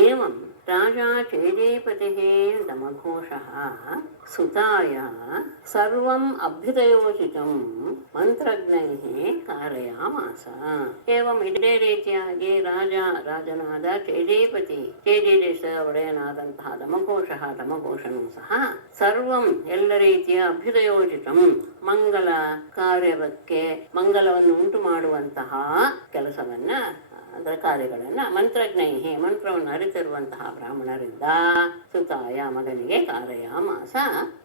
ಏವಂ ರಾಜ ಚೇದೀಪತಿಃ ದಮಘೋಷಃ ಸುತಾಯ ಸರ್ವಂ ಅಭ್ಯುದಯೋಚಿತಂ ಮಂತ್ರಜ್ಞೈಃ ಕಾರಯಾಮಾಸ. ಏವಂ ಇದೇ ರೀತಿಯಾಗಿ ರಾಜನಾದ ಚೇದೀಪತಿ, ಚೇದಿ ದೇಶದ ಒಡೆಯನಾದಂತಹ ದಮಘೋಷನು ಸಹ ಸರ್ವಂ ಎಲ್ಲ ರೀತಿಯ ಅಭ್ಯುದಯೋಚಿತಂ ಮಂಗಲ ಕಾರ್ಯಕ್ಕೆ ಮಂಗಲವನ್ನು ಉಂಟು ಮಾಡುವಂತಹ ಕೆಲಸವನ್ನ, ಅದರ ಕಾರ್ಯಗಳನ್ನು ಮಂತ್ರಜ್ಞೈಹಿ ಮಂತ್ರವನ್ನು ಅರಿತಿರುವಂತಹ ಬ್ರಾಹ್ಮಣರಿಂದ ಸುತಾಯ ಮಗನಿಗೆ ಕಾರಯಾಮಾಸ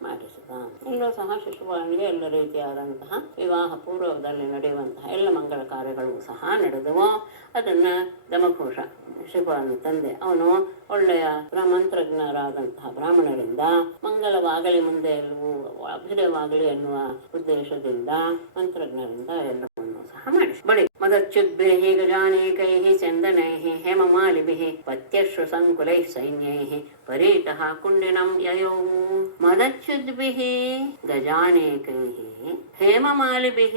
ಮಾಡಿಸಿದ. ಇಲ್ಲೂ ಸಹ ಶಿಶುಪಾಲನಿಗೆ ಎಲ್ಲ ರೀತಿಯಾದಂತಹ ವಿವಾಹ ಪೂರ್ವದಲ್ಲಿ ನಡೆಯುವಂತಹ ಎಲ್ಲ ಮಂಗಳ ಕಾರ್ಯಗಳು ಸಹ ನಡೆದವು. ಅದನ್ನು ದಮಘೋಷ ಶಿಶುಪಾಲನ ತಂದೆ ಅವನು ಒಳ್ಳೆಯ ಮಂತ್ರಜ್ಞರಾದಂತಹ ಬ್ರಾಹ್ಮಣರಿಂದ ಮಂಗಲವಾಗಲಿ, ಮುಂದೆ ಎಲ್ಲವೂ ಅಭ್ಯುದಯವಾಗಲಿ ಎನ್ನುವ ಉದ್ದೇಶದಿಂದ ಮಂತ್ರಜ್ಞರಿಂದ ಎಲ್ಲವನ್ನು ಸಹ ಮಾಡಿಸಿ ಬಳಿ ಮದಚ್ಯುದ್ಭಿಃ ಗಜಾನೇಕೈಃ ಚಂದನೈಃ ಹೇಮಮಾಲಿಭಿಃ ಪತ್ಯಶ್ರು ಸಂಕುಲೈಃ ಸೈನ್ಯೈಃ ಪರೀತಃ ಕುಂಡಿನಂ ಯಯೌ. ಮದಚ್ಯುದ್ಭಿಃ ಗಜಾನೇಕೈಃ ಹೇಮಮಾಲಿಭಿಃ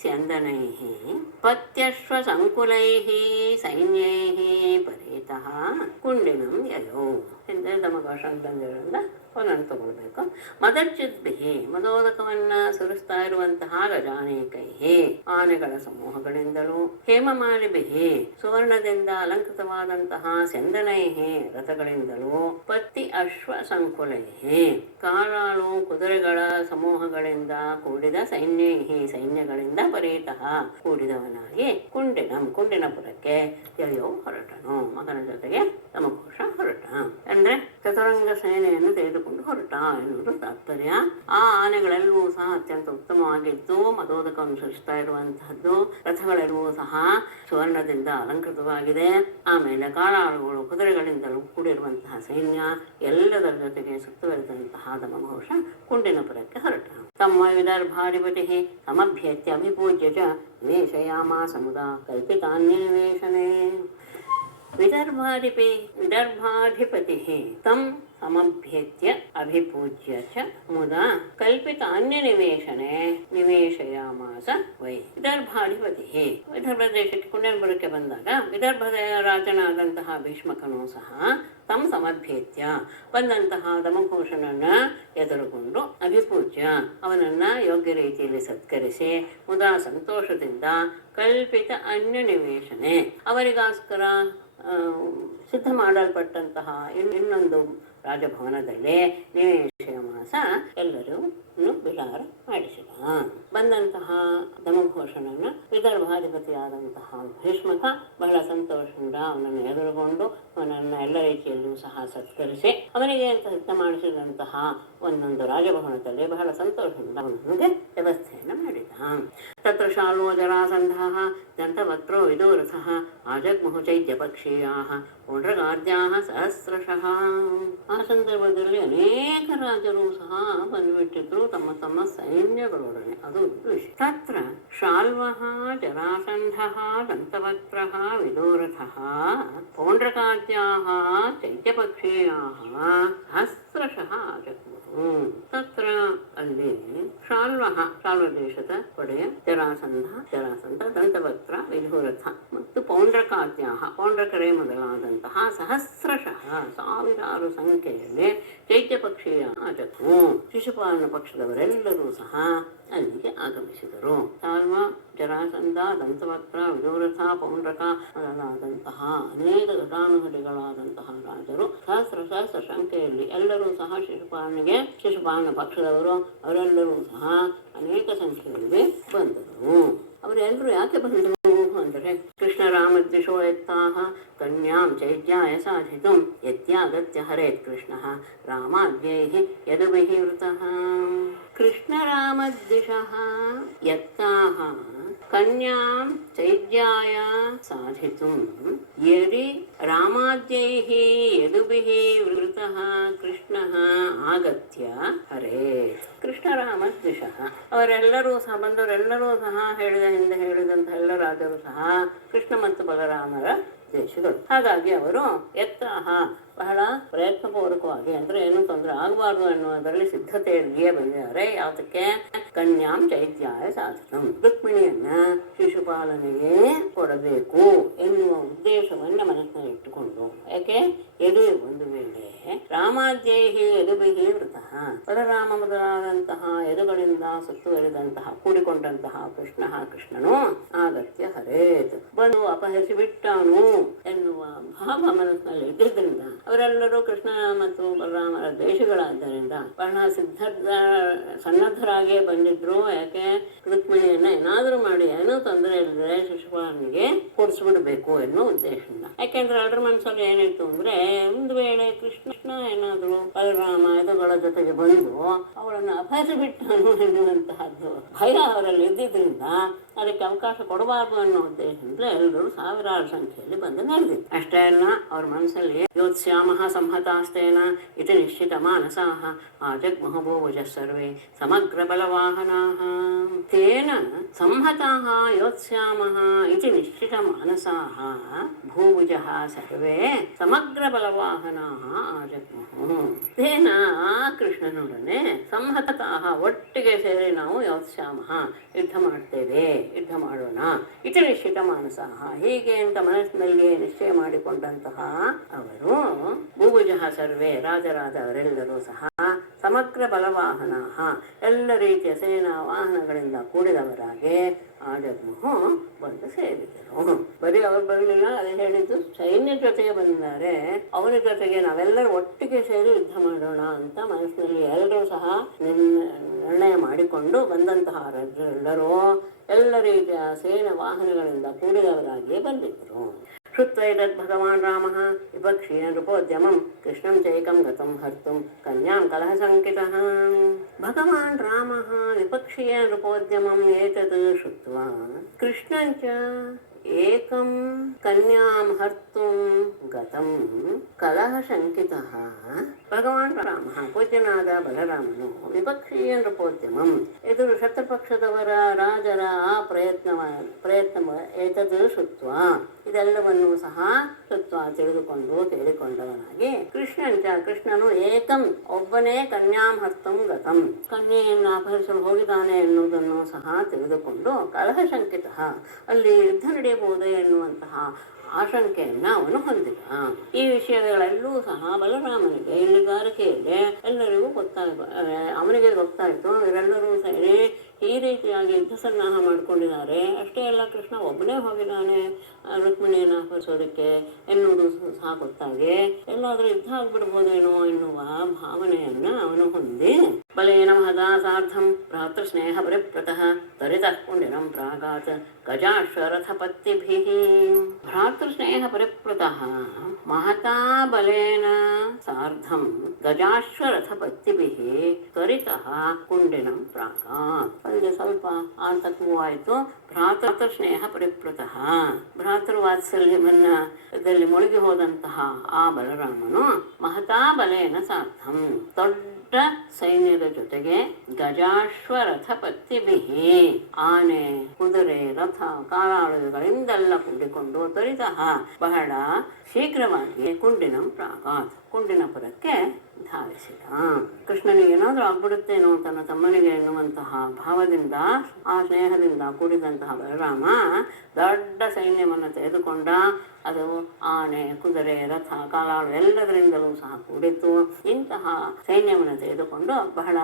ಸ್ಯಂದನೈಃ ಪತ್ಯಶ್ವ ಸಂಕುಲೈಃ ಸೈನ್ಯೈಃ ಪರೀತಃ ಕುಂಡಿನಂ ಯಯೌ. ಎಂದರೆ ದಮಘೋಷ ಅಂತಂದಿರೋದ್ರಿಂದ ಅವನನ್ನು ತಗೊಳ್ಬೇಕು. ಮದಚ್ಯುದ್ಭಿಃ ಮದೋದಕವನ್ನ ಸುರಿಸ್ತಾ ಇರುವಂತಹ ಗಜಾನೇಕೈಃ ಆನೆಗಳ ಸಮೂಹಗಳಿಂದಲೂ, ಹೇಮಮಾಲಿಭಿಃ ಸುವರ್ಣದಿಂದ ಅಲಂಕೃತವಾದಂತಹ ಚಂದನೈಃ ರಥಗಳಿಂದಲೂ, ಪತ್ತಿ ಅಶ್ವ ಸಂಕುಲೈಃ ಕಾಲಾಳು ಕುದುರೆಗಳ ಸಮೂಹಗಳಿಂದ ಕೂಡಿದ ಸೈನ್ಯೈಃ ಸೈನ್ಯಗಳಿಂದ ಪರೀತಃ ಕೂಡಿದವನಾಗಿ ಕುಂಡಿನಪುರಕ್ಕೆ ಯಯೌ ಹೊರಟನು. ಮಗನ ಜೊತೆಗೆ ದಮಘೋಷ ಹೊರಟ. ಅಂದ್ರೆ ಚತುರಂಗ ಸೇನೆಯನ್ನು ತೆಗೆದುಕೊಂಡು ಹೊರಟ ಎನ್ನುವುದು ತಾತ್ಪರ್ಯ. ಆ ಆನೆಗಳೆಲ್ಲವೂ ಸಹ ಅತ್ಯಂತ ಉತ್ತಮವಾಗಿದ್ದು ಮದೋದಕವನ್ನು ಸೃಷ್ಟಿಸ್ತಾ ಇರುವಂತಹದ್ದು. ರಥಗಳೆಲ್ಲವೂ ಸಹ ಸುವರ್ಣದಿಂದ ಅಲಂಕೃತವಾಗಿದೆ. ಆಮೇಲೆ ಕಾಲಾಳುಗಳು ಕುದುರೆಗಳಿಂದಲೂ ಕೂಡಿರುವಂತಹ ಸೈನ್ಯ ಎಲ್ಲದರ ಜೊತೆಗೆ ಸುತ್ತುವರಿದಂತಹ ದಮಘೋಷ ಕುಂಡಿನಪುರಕ್ಕೆ ಹೊರಟ. ತಮ್ಮ ವಿದರ್ಭಾಧಿಪತಿ ಸಮಭ್ಯತ್ಯ ಅಭಿಪೂಜ್ಯ ಚ ನಿವೇಶಯಾಮಾಸ ಮುದಾ ಕಲ್ಪಿತಾನ್ಯನಿವೇಶನೆ. ವಿದರ್ಭಾಧಿಪತಿ ತಂ ಸಮಭ್ಯತ್ಯ ಅಭಿಪೂಜ್ಯ ಚ ಮುದಾ ಕಲ್ಪಿತ ಅನ್ಯ ನಿವೇಶಯಾಮಾಸ ವೈ. ವಿದರ್ಭಾಧಿಪತಿ ವಿದರ್ಭ ದೇಶಕ್ಕೆ ಕುಂಡನಪುರಕ್ಕೆ ಬಂದಾಗ ವಿದರ್ಭದ ರಾಜನಾದಂತಹ ಭೀಷ್ಮಕನು ಸಹ ತಂ ಸಮಭ್ಯತ್ಯ ಬಂದಂತಹ ದಮಘೋಷನನ್ನ ಎದುರುಗೊಂಡು ಅಭಿಪೂಜ್ಯ ಅವನನ್ನ ಯೋಗ್ಯ ರೀತಿಯಲ್ಲಿ ಸತ್ಕರಿಸಿ ಮುದಾ ಸಂತೋಷದಿಂದ ಕಲ್ಪಿತ ಅನ್ಯ ನಿವೇಶನೆ ಅವರಿಗೋಸ್ಕರ ಸಿದ್ಧ ಮಾಡಲ್ಪಟ್ಟಂತಹ ಇನ್ನೊಂದು ರಾಜಭವನದಲ್ಲಿ ನಿವೇಶಮಾಸ ಎಲ್ಲರೂ ಬಿಡಾರ ಮಾಡಿಸಿದ. ಬಂದಂತಹ ಧಮಘೋಷನನ್ನ ವಿದರ್ಭಾಧಿಪತಿಯಾದಂತಹ ಭೀಷ್ಮಕ ಬಹಳ ಸಂತೋಷದಿಂದ ಅವನನ್ನು ಎದುರುಗೊಂಡು ಅವನನ್ನು ಎಲ್ಲ ರೀತಿಯಲ್ಲೂ ಸಹ ಸತ್ಕರಿಸಿ ಅವನಿಗೆ ಅಂತ ಸಿದ್ಧ ಮಾಡಿಸಿದಂತಹ ಒಂದೊಂದು ರಾಜಭವನದಲ್ಲಿ ಬಹಳ ಸಂತೋಷದಿಂದ ಅವನಿಗೆ ವ್ಯವಸ್ಥೆಯನ್ನು ಮಾಡಿದ. ತತ್ರ ಶಾಲ್ವೋ ಜರಾಸಂಧಃ ದಂತವಕ್ರೋ ವಿದೂರಥಃ ಆಜಗ್ಮುಹು ಚೈತ್ಯಪಕ್ಷೀಯಾಃ ಪೌಂಡ್ರಗಾದ್ಯಾಃ ಸಹಸ್ರಶಃ. ಆ ಸಂದರ್ಭದಲ್ಲಿ ಅನೇಕ ರಾಜರು ಸಹ ಬಂದುಬಿಟ್ಟಿದ್ರು ತಮ್ಮ ತಮ್ಮ ಸೈನ್ಯಗಳೊಡನೆ. ಅದು ವಿಷಯ. ತತ್ರ ಶಾಲ್ವಃ ಜರಾಸಂಧಃ ದಂತವಕ್ರಃ ವಿದೂರಥಃ ಪೌಂಡ್ರಗಾದ್ಯಾಃ ಚೈತ್ಯಪಕ್ಷೀಯಾಃ ಸಹಸ್ರಶಃ ಆಜಗ್ಮುಹು. ತತ್ರ ಅಲ್ಲಿ ಶಾಲ್ವಃ ಶಾಲ್ವ ದೇಶದ ಒಡೆಯ ಜರಾಸಂಧ ದಂತವಕ್ರ ವಿಧೂರಥ ಮತ್ತು ಪೌಂಡ್ರಕಾದ್ಯಾಹ ಪೌಂಡ್ರಕರೇ ಮೊದಲಾದಂತಹ ಸಹಸ್ರಶಃ ಸಾವಿರಾರು ಸಂಖ್ಯೆಯಲ್ಲಿ ಚೈತ್ಯ ಪಕ್ಷೀಯ ಆಚಕು ಶಿಶುಪಾಲನ ಪಕ್ಷದವರೆಲ್ಲರೂ ಸಹ ಅಲ್ಲಿಗೆ ಆಗಮಿಸಿದರು. ಶಾಲ್ವ ಜರಾಸಂಧ ದಂತವಕ್ರ ವಿಧೂರಥ ಪೌಂಡ್ರಕ ಮೊದಲಾದಂತಹ ಅನೇಕ ಘಟಾನುಘಟಿಗಳಾದಂತಹ ರಾಜರು ಸಹಸ್ರ ಸಂಖ್ಯೆಯಲ್ಲಿ ಎಲ್ಲರೂ ಸಹ ಶಿಶುಪಾಲನ ಪಕ್ಷದವರು ಅವರೆಲ್ಲರೂ ಸಹ ಅನೇಕ ಸಂಖ್ಯೆಯಲ್ಲಿ ಬಂದರು. ಅವರೆಲ್ಲರೂ ಯಾಕೆ ಬಂದರು ಅಂದರೆ ಕೃಷ್ಣ ರಾಮದ್ವಿಷೋ ಎತ್ತಾಹ ಕನ್ಯಾಂ ಚೈತ್ಯಾಯ ಸಾಧಿತು ಯತ್ಯಾಗತ್ಯ ಹರೇತ್ ಕೃಷ್ಣ ರಾಮಾದ್ಯೈಃ ಯದುಭಿಃ ವೃತಃ. ಕೃಷ್ಣ ರಾಮದ್ವಿಷಃ ಯತ್ತಾಹ ಕನ್ಯಾಂ ಚೈತ್ಯಾಯ ಸಾಧಿತು ಯದಿ ರಾಮಾದ್ಯೈಃ ಯದುಭಿಃ ವೃತಃ ಕೃಷ್ಣ ಆಗತ್ಯ ಹರೇತ್. ಕೃಷ್ಣ ರಾಮದ್ವಿಷಃ ಅವರೆಲ್ಲರೂ ಸಹ ಬಂದವರೆಲ್ಲರೂ ಸಹ ಹಿಂದೆ ಹೇಳಿದಂಥ ಎಲ್ಲ ರಾಜರು ಸಹ ಕೃಷ್ಣ ಮತ್ತು ಬಲರಾಮರ ದೇಶಗಳು. ಹಾಗಾಗಿ ಅವರು ಎತ್ತಾಹ ಬಹಳ ಪ್ರಯತ್ನಪೂರ್ವಕವಾಗಿ ಅಂದರೆ ಏನೂ ತೊಂದರೆ ಆಗಬಾರ್ದು ಎನ್ನುವುದರಲ್ಲಿ ಸಿದ್ಧತೆಯಲ್ಲಿಯೇ ಬಂದಿದ್ದಾರೆ. ಯಾವುದಕ್ಕೆ? ಕನ್ಯಾಂ ಚೈತ್ಯಾಯ ಸಾಧನಂ ರುಕ್ಮಿಣಿಯನ್ನ ಶಿಶುಪಾಲನೆಗೆ ಕೊಡಬೇಕು ಎನ್ನುವ ಉದ್ದೇಶವನ್ನು ಮನಸ್ಸಿನಲ್ಲಿ ಇಟ್ಟುಕೊಂಡು. ಯಾಕೆ? ಯದು ಒಂದು ವೇಳೆ ರಾಮಾದ್ಯೈಹಿ ಯದುಭಿಹಿ ವೃತಃ ಬಲರಾಮ ಮೊದಲಾದಂತಹ ಯದುಗಳಿಂದ ಸುತ್ತುವರಿದಂತಹ ಕೂಡಿಕೊಂಡಂತಹ ಕೃಷ್ಣನು ಆಗತ್ಯ ಹರೇತ್ ಬಂದು ಅಪಹರಿಸಿ ಬಿಟ್ಟನು ಎನ್ನುವ ಭಾವ ಮನಸ್ಸಿನಲ್ಲಿ ಇದ್ದಿದ್ದರಿಂದ ಅವರೆಲ್ಲರೂ ಕೃಷ್ಣ ಮತ್ತು ಬಲರಾಮರ ದೇಶಗಳಾದ್ದರಿಂದ ಬಹಳ ಸನ್ನದ್ಧರಾಗಿಯೇ ಬಂದಿದ್ರು. ಯಾಕೆ? ರುಕ್ಮಿಣಿಯನ್ನ ಏನಾದರೂ ಮಾಡಿ ಏನೂ ತೊಂದರೆ ಇಲ್ಲದೆ ಶಿಶುಪಾಲನಿಗೆ ಕೊಡಿಸ್ಬಿಡ್ಬೇಕು ಎನ್ನುವ ಉದ್ದೇಶದಿಂದ. ಯಾಕೆಂದ್ರೆ ಎಲ್ಲರ ಮನಸ್ಸಲ್ಲಿ ಏನಿತ್ತು ಅಂದ್ರೆ ಒಂದು ವೇಳೆ ಕೃಷ್ಣ ಏನಾದ್ರು ಬಲರಾಮ ಎದುಗಳ ಜೊತೆಗೆ ಬಂದು ಅವಳನ್ನು ಅಪಹರಿಸಿ ಬಿಟ್ಟನು ಎನ್ನುವಂತಹದ್ದು ಭಯ ಅವರಲ್ಲಿ ಇದ್ದಿದ್ರಿಂದ ಅದಕ್ಕೆ ಅವಕಾಶ ಕೊಡಬಾರ್ದು ಅನ್ನೋ ಉದ್ದೇಶದಿಂದ ಎಲ್ಲರೂ ಸಾವಿರಾರು ಸಂಖ್ಯೆಯಲ್ಲಿ ಬಂದು ನೆರೆದಿತ್ತು. ಅಷ್ಟೇ ಅಲ್ಲ, ಅವ್ರ ಮನಸ್ಸಲ್ಲಿ ಯೋತ್ಸ್ಯಾಮಃ ಸಂಹತಾಸ್ತೇನ ಇತಿ ನಿಶ್ಚಿತ ಮಾನಸಾಃ ಆಜಗ್ಮುಃ ಭೂಭುಜಃ ಸರ್ವೇ ಸಮಗ್ರ ಬಲವಾಹನಾಃ. ತೇನ ಸಂಹತಾಃ ಯೋತ್ಸ್ಯಾಮಃ ಇತಿ ನಿಶ್ಚಿತ ಮಾನಸಾಃ ಭೂಭುಜಃ ಸರ್ವೇ ಸಮಗ್ರ ಬಲವಾಹನಾಃ ಆಜಗ್ಮುಃ. ತೇನ ಆ ಕೃಷ್ಣನೊಡನೆ ಸಂಹತಾಃ ಒಟ್ಟಿಗೆ ಸೇರಿ ನಾವು ಯೋತ್ಸ್ಯಾಮಃ ಯುದ್ಧ ಮಾಡ್ತೇವೆ, ಯುದ್ಧ ಮಾಡೋಣ ಇತಿ ನಿಶ್ಚಿತ ಮಾನಸಾಃ ಹೀಗೆ ಅಂತ ಮನಸ್ಸಿನಲ್ಲಿಯೇ ನಿಶ್ಚಯ ಮಾಡಿಕೊಂಡಂತಹ ಅವರು ಭೂಭುಜಃ ಸರ್ವೇ ರಾಜರಾದವರೆಲ್ಲರೂ ಸಹ ಸಮಗ್ರ ಬಲವಾಹನಾಃ ಎಲ್ಲ ರೀತಿಯ ಸೇನಾ ವಾಹನಗಳಿಂದ ಕೂಡಿದವರಾಗಿ ಆಜಗ್ಮುಹು ಬಂದು ಸೇರಿದರು. ಬರೀ ಅವರು ಬರಲಿಲ್ಲ, ಅದು ಹೇಳಿದ್ದು ಸೈನ್ಯ ಜೊತೆಗೆ ಬಂದಿದ್ದಾರೆ. ಅವರ ಜೊತೆಗೆ ನಾವೆಲ್ಲರೂ ಒಟ್ಟಿಗೆ ಸೇರಿ ಯುದ್ಧ ಮಾಡೋಣ ಅಂತ ಮನಸ್ಸಿನಲ್ಲಿ ಎಲ್ಲರೂ ಸಹ ನಿರ್ಣಯ ಮಾಡಿಕೊಂಡು ಬಂದಂತಹ ರಾಜರೆಲ್ಲರೂ ಎಲ್ಲ ರೀತಿಯ ಸೇನಾ ವಾಹನಗಳಿಂದ ಕೂಡಿದವರಾಗಿಯೇ ಬಂದಿದ್ದರು. ಶ್ರುತ್ವೈತದ್ ಭಗವಾನ್ ರಾಮಃ ವಿಪಕ್ಷೀಯ ನೃಪೋದ್ಯಮಂ ಕೃಷ್ಣಂ ಚೈಕಂ ಗತಂ ಹರ್ತುಂ ಕನ್ಯಾಂ ಕಲಹ ಸಂಕಿತಃ. ಭಗವಾನ್ ರಾಮಃ ವಿಪಕ್ಷೀಯ ನೃಪೋದ್ಯಮಂ ಏತದ್ ಶ್ರುತ್ವಾ ಕೃಷ್ಣಂಚ ಏಕಂ ಕನ್ಯಾಂ ಹರ್ತುಂ ಗತಂ ಕಲಹ ಶಂಕಿತಃ. ಭಗವಾನ್ ರಾಮಃ ಪೂಜ್ಯನಾದ ಬಲರಾಮನು ವಿಪಕ್ಷೀಯ ನೃಪೋದ್ಯಮಂ ಎದುರು ಶತ್ರುಪಕ್ಷದವರ ರಾಜರ ಆ ಪ್ರಯತ್ನ ಏತದ್ ಶ್ರುತ್ವ ಇದೆಲ್ಲವನ್ನೂ ಸಹ ಶ್ರುತ್ವ ತಿಳಿದುಕೊಂಡವನಾಗಿ ಕೃಷ್ಣನು ಏಕಂ ಒಬ್ಬನೇ ಕನ್ಯಾಂ ಹರ್ತುಂ ಗತಂ ಕನ್ಯೆಯನ್ನು ಅಪಹರಿಸಲು ಹೋಗಿದ್ದಾನೆ ಎನ್ನುವುದನ್ನು ಸಹ ತಿಳಿದುಕೊಂಡು ಕಲಹ ಶಂಕಿತ ಅಲ್ಲಿ ಯುದ್ಧ ನಡೆಯಬಹುದೇ ಎನ್ನುವಂತಹ ಆಶಂಕೆಯನ್ನ ಅವನು ಹೊಂದಿದ. ಈ ವಿಷಯಗಳೆಲ್ಲೂ ಸಹ ಬಲರಾಮನಿಗೆ ಇಲ್ಲಿಗಾರಿಕೆಯಲ್ಲಿ ಎಲ್ಲರಿಗೂ ಅವನಿಗೆ ಗೊತ್ತಾಯಿತು. ಇವರೆಲ್ಲರೂ ಸೇರಿ ಈ ರೀತಿಯಾಗಿ ಯುದ್ಧ ಸನ್ನಾಹ ಮಾಡಿಕೊಂಡಿದ್ದಾರೆ. ಅಷ್ಟೇ ಅಲ್ಲ, ಕೃಷ್ಣ ಒಬ್ಬನೇ ಹೋಗಿದ್ದಾನೆ ರುಕ್ಮಿಣಿಯನ್ನು ಅಪಹರಿಸೋದಕ್ಕೆ ಎನ್ನುವುದು ಸಹ ಗೊತ್ತಾಗಿ ಎಲ್ಲಾದರೂ ಯುದ್ಧ ಆಗ್ಬಿಡ್ಬೋದೇನೋ ಎನ್ನುವ ಭಾವನೆಯನ್ನ ಅವನು ಹೊಂದಿ ಬಲೇನ ಮಹದಾ ಸಾರ್ಧಂ ಭ್ರಾತೃ ಸ್ನೇಹ ಪರಿಪ್ರತಃ ತ್ವರಿತಃ ಪುಂಡಿನಂ ಪ್ರಾಗಾತ್ ಗಜಾಶ್ವರಥಪತ್ತಿಭಿಃ. ಭ್ರಾತೃ ಸ್ನೇಹ ಪರಿಪ್ರತಃ ಮಹತಾ ಬಲೇನ ಸಾರ್ಧಂ ಗಜಾಶ್ವರಥಪತ್ತಿಭಿಃ ತ್ವರಿತಃ ಕುಂಡಿನಂ ಪ್ರಾಗಾತ್. ಅಲ್ಲಿ ಸ್ವಲ್ಪ ಆತಂಕವಾಯಿತು. ಭ್ರಾತೃ ಸ್ನೇಹ ಪರಿಪ್ರತಃ, ಭ್ರಾತೃ ವಾತ್ಸಲ್ಯವನ್ನ ಮುಳುಗಿ ಹೋದಂತಹ ಆ ಬಲರಾಮನು ಮಹತಾ ಬಲೇನ ಸಾರ್ಧಂ, ದೊಡ್ಡ ಸೈನ್ಯದ ಜೊತೆಗೆ ಗಜಾಶ್ವರಥ ಪತ್ತಿಭಿಹಿ, ಆನೆ ಕುದುರೆ ರಥ ಕಾಲಾಳುಗಳಿಂದೆಲ್ಲ ಕೂಡಿಕೊಂಡು ತ್ವರಿತಃ ಬಹಳ ಶೀಘ್ರವಾಗಿ ಕುಂಡಿನಂ ಪ್ರಾಗಾತ್, ಕುಂಡಿನಪುರಕ್ಕೆ ಧಾವಿಸಿದ. ಕೃಷ್ಣನಿಗೆ ಏನಾದರೂ ಆಗ್ಬಿಡುತ್ತೇನೋ ತನ್ನ ತಮ್ಮನಿಗೆ ಎನ್ನುವಂತಹ ಭಾವದಿಂದ, ಆ ಸ್ನೇಹದಿಂದ ಕೂಡಿದಂತಹ ಬಲರಾಮ ದೊಡ್ಡ ಸೈನ್ಯವನ್ನು ತೆಗೆದುಕೊಂಡ. ಅದು ಆನೆ ಕುದುರೆ ರಥ ಕಾಲಾಳು ಎಲ್ಲದರಿಂದಲೂ ಸಹ ಕೂಡಿತ್ತು. ಇಂತಹ ಸೈನ್ಯವನ್ನು ತೆಗೆದುಕೊಂಡು ಬಹಳ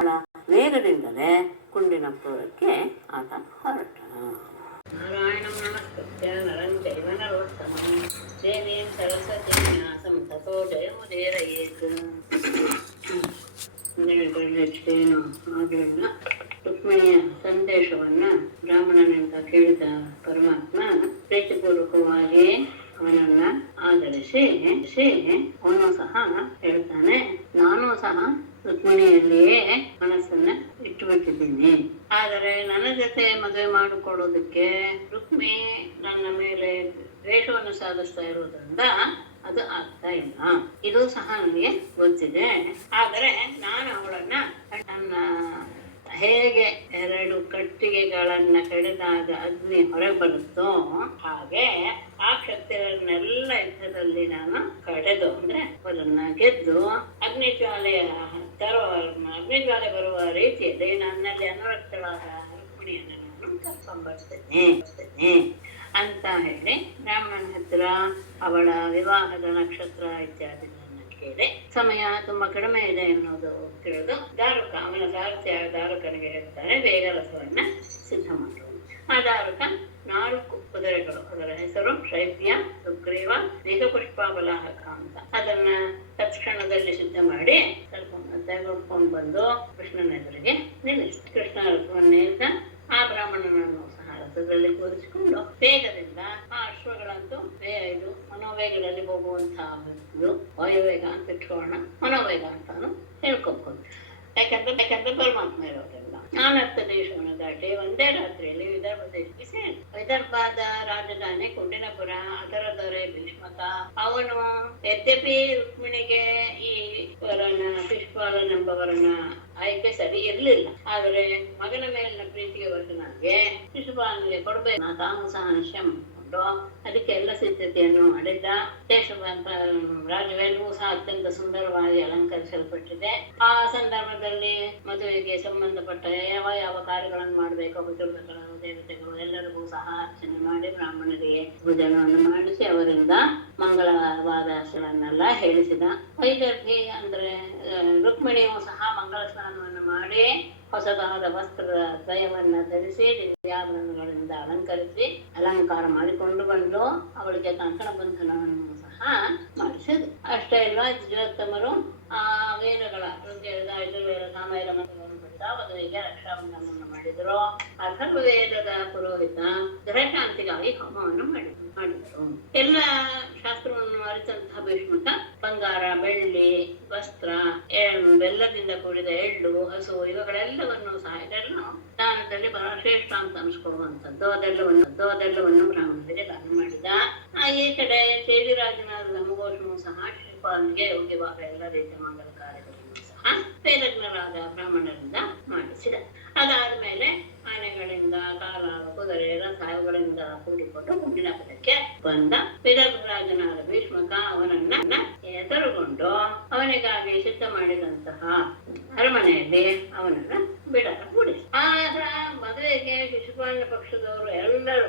ವೇಗದಿಂದಲೇ ಕುಂಡಿನಪುರಕ್ಕೆ ಆತ ಹೊರಟ. ನಾರಾಯಣಂ ನಮಸ್ಕೃತ್ಯ ನರಂ ಚೈವ ನರೋತ್ತಮಂ ದೇವೀಂ ಸರಸ್ವತೀಂ ವ್ಯಾಸಂ ತಥೋ ಜಯಮುದೀರಯೇತ್. ಏನು ಆಗಲಿಲ್ಲ. ರುಕ್ಮಿಣಿಯ ಸಂದೇಶವನ್ನ ಬ್ರಾಹ್ಮಣನಿಂದ ಕೇಳಿದ ಪರಮಾತ್ಮ ಪ್ರೀತಿಪೂರ್ವಕವಾಗಿ ಅವನನ್ನ ಆಧರಿಸಿ ಅವನು ಸಹ ಹೇಳ್ತಾನೆ, ನಾನು ಸಹ ರುಕ್ಮಿಣಿಯಲ್ಲಿಯೇ ಮನಸ್ಸನ್ನ ಇಟ್ಟುಬಿಟ್ಟಿದ್ದೀನಿ. ಆದರೆ ನನ್ನ ಜೊತೆ ಮದುವೆ ಮಾಡಿಕೊಡೋದಕ್ಕೆ ರುಕ್ಮಿ ನನ್ನ ಮೇಲೆ ದ್ವೇಷವನ್ನು ಸಾಧಿಸ್ತಾ ಇರೋದ್ರಿಂದ ಅದು ಆಗ್ತಾ ಇಲ್ಲ. ಇದು ಸಹ ನನಗೆ ಗೊತ್ತಿದೆ. ಆದರೆ ನಾನು ಅವಳನ್ನ ನನ್ನ ಹೇಗೆ 2 ಕಟ್ಟಿಗೆಗಳನ್ನ ಕಡಿದಾಗ ಅಗ್ನಿ ಹೊರಗೆ ಬರುತ್ತೋ ಹಾಗೆ ಆ ಶಕ್ತಿಗಳನ್ನೆಲ್ಲ ಯುದ್ಧದಲ್ಲಿ ನಾನು ಕಡೆದು, ಅಂದ್ರೆ ಅವರನ್ನ ಗೆದ್ದು ಅಗ್ನಿಜ್ವಾಲೆ ಬರುವ ರೀತಿಯಲ್ಲಿ ನನ್ನಲ್ಲಿ ಅನುರಕ್ತಳಾದ ರುಕ್ಮಿಣಿಯನ್ನು ನಾನು ಕರ್ಕೊಂಡ್ಬರ್ತೇನೆ ಅಂತ ಹೇಳಿ ಬ್ರಾಹ್ಮಣನ ಹತ್ರ ಅವಳ ವಿವಾಹದ ನಕ್ಷತ್ರ ಇತ್ಯಾದಿ ಕೇಳಿ ಸಮಯ ತುಂಬಾ ಕಡಿಮೆ ಇದೆ ಎನ್ನುವುದು ತಿಳಿದು ದಾರುಕ, ಅವನ ಸಾರಥಿ ದಾರುಕನಿಗೆ ಹೇಳ್ತಾನೆ, ಬೇಗ ರಸವನ್ನ ಸಿದ್ಧ ಮಾಡು. ಆ ದಾರುಕ 4 ಕುದುರೆಗಳು, ಅದರ ಹೆಸರು ಶೈವ್ಯ, ಸುಗ್ರೀವ, ಮೇಘಪುಷ್ಪಬಲಾಹಕ ಅಂತ, ಅದನ್ನ ತತ್ಕ್ಷಣದಲ್ಲಿ ಸಿದ್ಧ ಮಾಡಿ ತೆಗೆದುಕೊಂಡು ಬಂದು ಕೃಷ್ಣನ ಎದುರಿಗೆ ನಿಲ್ಲಿಸಿ ಕೃಷ್ಣ ರಥವನ್ನೇರಿದ. ಆ ಬ್ರಾಹ್ಮಣನನ್ನು ಸಹ ರಥದಲ್ಲಿ ಕೂರಿಸಿಕೊಂಡು ವೇಗದಿಂದ, ಆ ಅಶ್ವಗಳಂತೂ ಇದು ಮನೋವೇಗದಲ್ಲಿ ಹೋಗುವಂತಹ ವಾಯುವೇಗ ಅಂತ ಇಟ್ಕೊಳ್ಳೋಣ, ಮನೋವೇಗ ಅಂತಾನು ಹೇಳ್ಕೊಬಹುದು. ಯಾಕಂದ್ರೆ ಪರಮಾತ್ಮ ಇರೋದಿಲ್ಲ. ನಾನರ್ಥ ದೇಶವನ್ನು ದಾಟಿ ಒಂದೇ ರಾತ್ರಿಯಲ್ಲಿ ವಿದರ್ಭ ದೇಶಕ್ಕೆ ಸೇರಿ. ವಿದರ್ಭದ ರಾಜಧಾನಿ ಕುಂಡಿನಪುರ, ಅದರ ದೊರೆ ಭೀಷ್ಮಕ. ಅವನು ಯದ್ಯಪಿ ರುಕ್ಮಿಣಿಗೆ ಈ ಶಿಶುಪಾಲನೆಂಬವರನ್ನ ಆಯ್ಕೆ ಸರಿ ಇರ್ಲಿಲ್ಲ, ಆದರೆ ಮಗನ ಮೇಲಿನ ಪ್ರೀತಿಗೆ ವಶನಾಗಿ ಶಿಶುಪಾಲನಿಗೆ ಕೊಡ್ಬೇಕು ತಾನು ಸಹ ನಿಶ್ಚಯ ಅದಕ್ಕೆ ಎಲ್ಲ ಸಿದ್ಧತೆಯನ್ನು ಮಾಡಿದ್ದ. ರಾಜವೆಲ್ಲವೂ ಸಹ ಅತ್ಯಂತ ಸುಂದರವಾಗಿ ಅಲಂಕರಿಸಲ್ಪಟ್ಟಿದೆ. ಆ ಸಂದರ್ಭದಲ್ಲಿ ಮದುವೆಗೆ ಸಂಬಂಧಪಟ್ಟ ಯಾವ ಕಾರ್ಯಗಳನ್ನು ಮಾಡಬೇಕು, ಬುಜುರ್ಗಗಳು ದೇವತೆಗಳು ಎಲ್ಲರಿಗೂ ಸಹ ಅರ್ಚನೆ ಮಾಡಿ ಬ್ರಾಹ್ಮಣರಿಗೆ ಭೋಜನವನ್ನು ಮಾಡಿಸಿ ಅವರಿಂದ ಮಂಗಳವಾದ ಹೆಸರನ್ನೆಲ್ಲ ಹೇಳಿಸಿದ. ವೈದರ್ಭಿ ಅಂದ್ರೆ ರುಕ್ಮಿಣಿಯು ಸಹ ಮಂಗಳ ಸ್ನಾನವನ್ನು ಮಾಡಿ ಹೊಸದಾದ ವಸ್ತ್ರದ ದ್ವಯವನ್ನ ಧರಿಸಿ ದಿವ್ಯಾಭರಣಗಳಿಂದ ಅಲಂಕಾರ ಮಾಡಿಕೊಂಡು ಬಂದು ಅವಳಿಗೆ ಕಂಕಣ ಬಂಧನವನ್ನು ಸಹ ಮಾಡಿಸಿದ್ರು. ಅಷ್ಟೇ ಅಲ್ಲ, ದ್ವಿಜೋತ್ತಮರು ಆ ವೇದಗಳ ಯಜುರ್ವೇದ ಸಾಮವೇದ ಮಂತ್ರಗಳನ್ನು ಪಡೆದ ಮದುವೆಗೆ ರಕ್ಷಾಬಂಧನವನ್ನು ಮಾಡಿದರು. ಅಥರ್ವವೇದದ ಪುರೋಹಿತ ಗ್ರಹಶಾಂತಿಗಾಗಿ ಹೋಮವನ್ನು ಮಾಡಿದರು. ಎಲ್ಲ ಶಾಸ್ತ್ರವನ್ನು ಅರಿತಂತಹ ಭೀಷ್ಮಕ ಬಂಗಾರ, ಬೆಳ್ಳಿ, ವಸ್ತ್ರ, ಬೆಲ್ಲದಿಂದ ಕೂಡಿದ ಎಳ್ಳು, ಹಸು ಇವುಗಳೆಲ್ಲವನ್ನು ಸಹ ಇದನ್ನು ದಾನದಲ್ಲಿ ಬಹಳ ಶ್ರೇಷ್ಠ ಅಂತ ಅನ್ಸ್ಕೊಳ್ಳುವಂಥದ್ದು ಅದೆಲ್ಲವನ್ನು ಬ್ರಾಹ್ಮಣರಿಗೆ ದಾನ ಮಾಡಿದ. ಈ ಕಡೆ ಚೇದಿರಾಜನಾದ ನಮಗೋಷ್ಣವು ಸಹ ಶ್ರೀಪಾಲನಿಗೆ ಯೋಗ್ಯವಾದ ಎಲ್ಲ ರೀತಿಯ ಮಂಗಲ ಕಾರ್ಯಗಳನ್ನು ಸಹ ವೇದಜ್ಞರಾದ ಬ್ರಾಹ್ಮಣರಿಂದ ಮಾಡಿಸಿದ. ಅದಾದ್ಮೇಲೆ ಆನೆಗಳಿಂದ, ಕಾಲಾಳು, ಕುದುರೆ, ರಥ ಇವುಗಳಿಂದ ಕೂಡಿಕೊಂಡು ಕುಂಡಿನಪುರಕ್ಕೆ ಬಂದ. ವಿದರ್ಭರಾಜನಾದ ಭೀಷ್ಮಕ ಅವನನ್ನ ಎದುರುಗೊಂಡು ಅವನಿಗಾಗಿ ಸಿದ್ಧ ಮಾಡಿದಂತಹ ಅರಮನೆಯಲ್ಲಿ ಅವನನ್ನ ಬಿಡಲು ಕೂಡಿಸಿ. ಆಗ ಮದುವೆಗೆ ಶಿಶುಪಾಲನ ಪಕ್ಷದವರು ಎಲ್ಲರೂ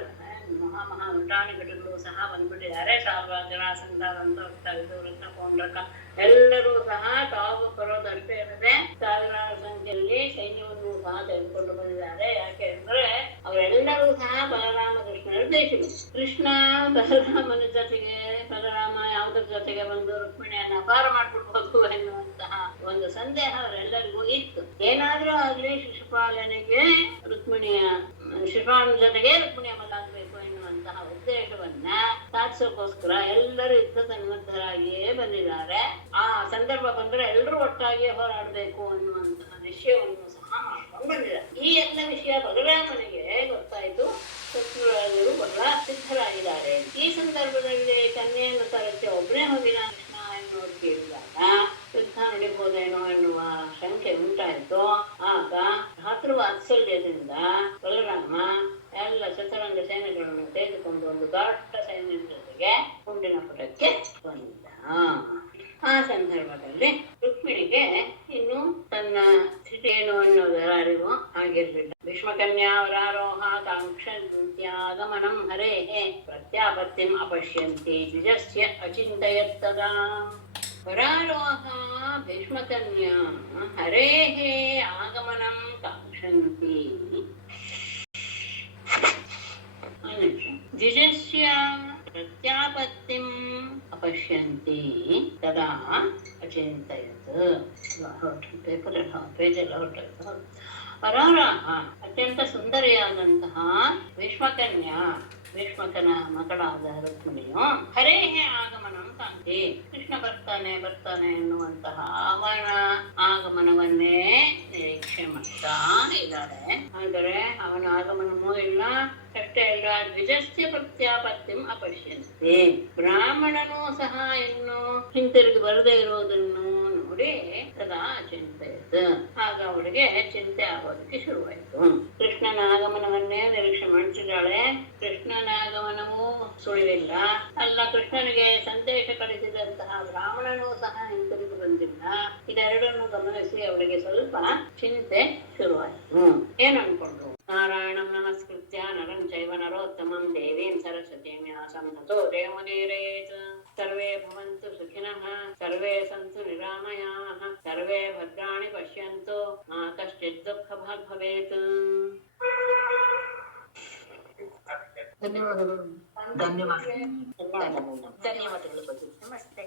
ಮಹಾಮುಟಾಣಿ ಘಟಗಳು ಸಹ ಬಂದ್ಬಿಟ್ಟಿದ್ದಾರೆ. ಸಾವಿರಾರು ಜನ ಸಂಧಾನಂತ ಹೋಗ್ತಾ ಇದ್ದು ವೃತ್ತ ಪೌಂಡ್ರಕ ಎಲ್ಲರೂ ಸಹ ತಾವು ಬರೋದಷ್ಟೇ ಇರದೆ ಸಾವಿರಾರು ಸಂಖ್ಯೆಯಲ್ಲಿ ಸೈನ್ಯವನ್ನು ಸಹ ತೆಗೆದುಕೊಂಡು ಬಂದಿದ್ದಾರೆ. ಯಾಕೆ ಅಂದ್ರೆ ಅವರೆಲ್ಲರೂ ಸಹ ಬಲರಾಮ ಕೃಷ್ಣರ ದೇಶಗಳು. ಕೃಷ್ಣ ಬಲರಾಮನ ಜೊತೆಗೆ, ಬಲರಾಮ ಯಾವುದ್ರ ಜೊತೆಗೆ ಬಂದು ರುಕ್ಮಿಣಿಯನ್ನು ಅಪಾರ ಮಾಡ್ಬಿಡ್ಬೋದು ಎನ್ನುವಂತಹ ಒಂದು ಸಂದೇಹ ಅವರೆಲ್ಲರಿಗೂ ಇತ್ತು. ಏನಾದ್ರೂ ಆಗ್ಲಿ ಶಿಶುಪಾಲನೆಗೆ ಶಿಶುಪಾಲನ ಜೊತೆಗೆ ರುಕ್ಮಿಣಿಯ ಮಲಾಗಬೇಕು ಎನ್ನುವಂತಹ ಉದ್ದೇಶವನ್ನ ಸಾಧಿಸೋಕೋಸ್ಕರ ಎಲ್ಲರೂ ಯುದ್ಧ ಸನ್ನದ್ಧರಾಗಿಯೇ ಬಂದಿದ್ದಾರೆ. ಆ ಸಂದರ್ಭ ಬಂದ್ರೆ ಎಲ್ಲರೂ ಒಟ್ಟಾಗಿಯೇ ಹೋರಾಡಬೇಕು ಅನ್ನುವಂತಹ ನಿಶ್ಚಯವನ್ನು ಸಹ ಮಾಡ್ಕೊಂಡು ಬಂದಿದ್ದಾರೆ. ಈ ಎಲ್ಲ ವಿಷಯ ಬಲರಾಮನಿಗೆ ಗೊತ್ತಾಯ್ತು. ಶತ್ರುಗಳು ಬಹಳ ಸಿದ್ಧರಾಗಿದ್ದಾರೆ. ಈ ಸಂದರ್ಭದಲ್ಲಿ ಕನ್ಯೆಯನ್ನು ತರಕ್ಕೆ ಒಬ್ಬನೇ ಹೋಗಿಲ್ಲ ಕೃಷ್ಣ ಎನ್ನುವುದು ಕೇಳಿದಾಗ ಯುದ್ಧ ನಡಿಬಹುದೇನೋ ಎನ್ನುವ ಶಂಕೆ ಉಂಟಾಯಿತು. ಆಗ ಭ್ರಾತೃವಾತ್ಸಲ್ಯದಿಂದ ಬಲರಾಮ ಎಲ್ಲ ಚತುರಂಗ ಸೇನೆಗಳನ್ನು ತೆಗೆದುಕೊಂಡು ಒಂದು ದೊಡ್ಡ ಸೈನ್ಯದ ಜೊತೆಗೆ ಗುಂಡಿನ ಪುಟಕ್ಕೆ ಬಂದ. ಆ ಸಂದರ್ಭದಲ್ಲಿ ರುಕ್ಮಿಣಿಗೆ ಇನ್ನು ತನ್ನ ಸ್ಥಿತಿ ಏನು ಅನ್ನೋದರ ಅರಿವು ಆಗಿರ್ಲಿಲ್ಲ. ಭೀಷ್ಮಕನ್ಯಾವರಾರೋಹ ಕಾಂಕ್ಷತ್ಯಾಗಮನಂ ಹರೇಃ ಪ್ರತ್ಯಾಪತ್ತಿಂ ಅಪಶ್ಯಂತಿ ದ್ವಿಜಸ್ಯ ಅಚಿಂತಯತ್ತದಾ. ವರಾರೋಹ ಭೀಷ್ಮಕನ್ಯಾ ಹರೇಃ ಆಗಮನಂ ಕಾಂಕ್ಷಂತಿ ದ್ವಿಜಸ್ಯ ಪ್ರತ್ಯಾಪತ್ತಿಂ ಅಪಶ್ಯಂತಿ ತದಾ ಅಚಿಂತಯತ್. ಪೇಜೆಲ್ಲ ಹೊರಟಾಯ್ತು. ವರಾರಾಹ ಅತ್ಯಂತ ಸುಂದರಿಯಾದಂತಹ ಭೀಷ್ಮಕನ್ಯಾ, ಭೀಷ್ಮಕನ ಮಗಳಾದ ರುಕ್ಮಿಣಿಯು ಹರೇಃ ಆಗಮನಂ ಕಾಂತಿ, ಕೃಷ್ಣ ಬರ್ತಾನೆ ಎನ್ನುವಂತಹ ಅವನ ಆಗಮನವನ್ನೇ ನಿರೀಕ್ಷೆ ಮಾಡ್ತಾ ಇದ್ದಾಳೆ. ಆದರೆ ಅವನ ಆಗಮನವೂ ಇಲ್ಲ, ಅಷ್ಟೇ ಇಲ್ಲ, ದ್ವಿಜಸ್ಯ ಪ್ರತ್ಯಾಪತ್ತಿಂ ಅಪಶ್ಯಂತಿ, ಬ್ರಾಹ್ಮಣನೂ ಸಹ ಇನ್ನು ಹಿಂತಿರುಗಿ ಬರದೇ ಇರುವುದನ್ನು ನೋಡಿ ಸದಾ ಚಿಂತೆಯಿತು. ಆಗ ಅವಳಿಗೆ ಚಿಂತೆ ಆಗೋದಕ್ಕೆ ಶುರುವಾಯಿತು. ಕೃಷ್ಣನ ಆಗಮನವನ್ನೇ ನಿರೀಕ್ಷೆ ಮಾಡ್ತಿದ್ದಾಳೆ. ಕೃಷ್ಣನ ಆಗಮನವೂ ಸುಳಿವಿಲ್ಲ. ಅಲ್ಲ, ಕೃಷ್ಣನಿಗೆ ಸಂದೇಶ ಕಳಿಸಿದಂತಹ ಬ್ರಾಹ್ಮಣನೂ ಸಹ ಹಿಂತಿರುಗಿ ಬಂದಿಲ್ಲ. ಇದೆರಡನ್ನು ಗಮನಿಸಿ ಅವಳಿಗೆ ಸ್ವಲ್ಪ ಚಿಂತೆ ಶುರುವಾಯಿತು. ಏನು ಅನ್ಕೊಂಡ್ರು? ನಾರಾಯಣಂ ನಮಸ್ಕೃತ್ಯ ನರಂ ಚೈವ ನರೋತ್ತಮಂ ದೇವೀಂ ಸರಸ್ವತೀಂ ವ್ಯಾಸಂ ತತೋ ಜಯಮುದೀರಯೇತ್. ಸರ್ವೇ ಭವಂತು ಸುಖಿನಃ, ಸರ್ವೇ ಸಂತು ನಿರಾಮಯಾಃ, ಸರ್ವೇ ಭದ್ರಾಣಿ ಪಶ್ಯಂತು, ಮಾ ಕಶ್ಚಿತ್ ದುಃಖಭಾಗ್ ಭವೇತ್. ಧನ್ಯವಾದಗಳು. ನಮಸ್ತೆ.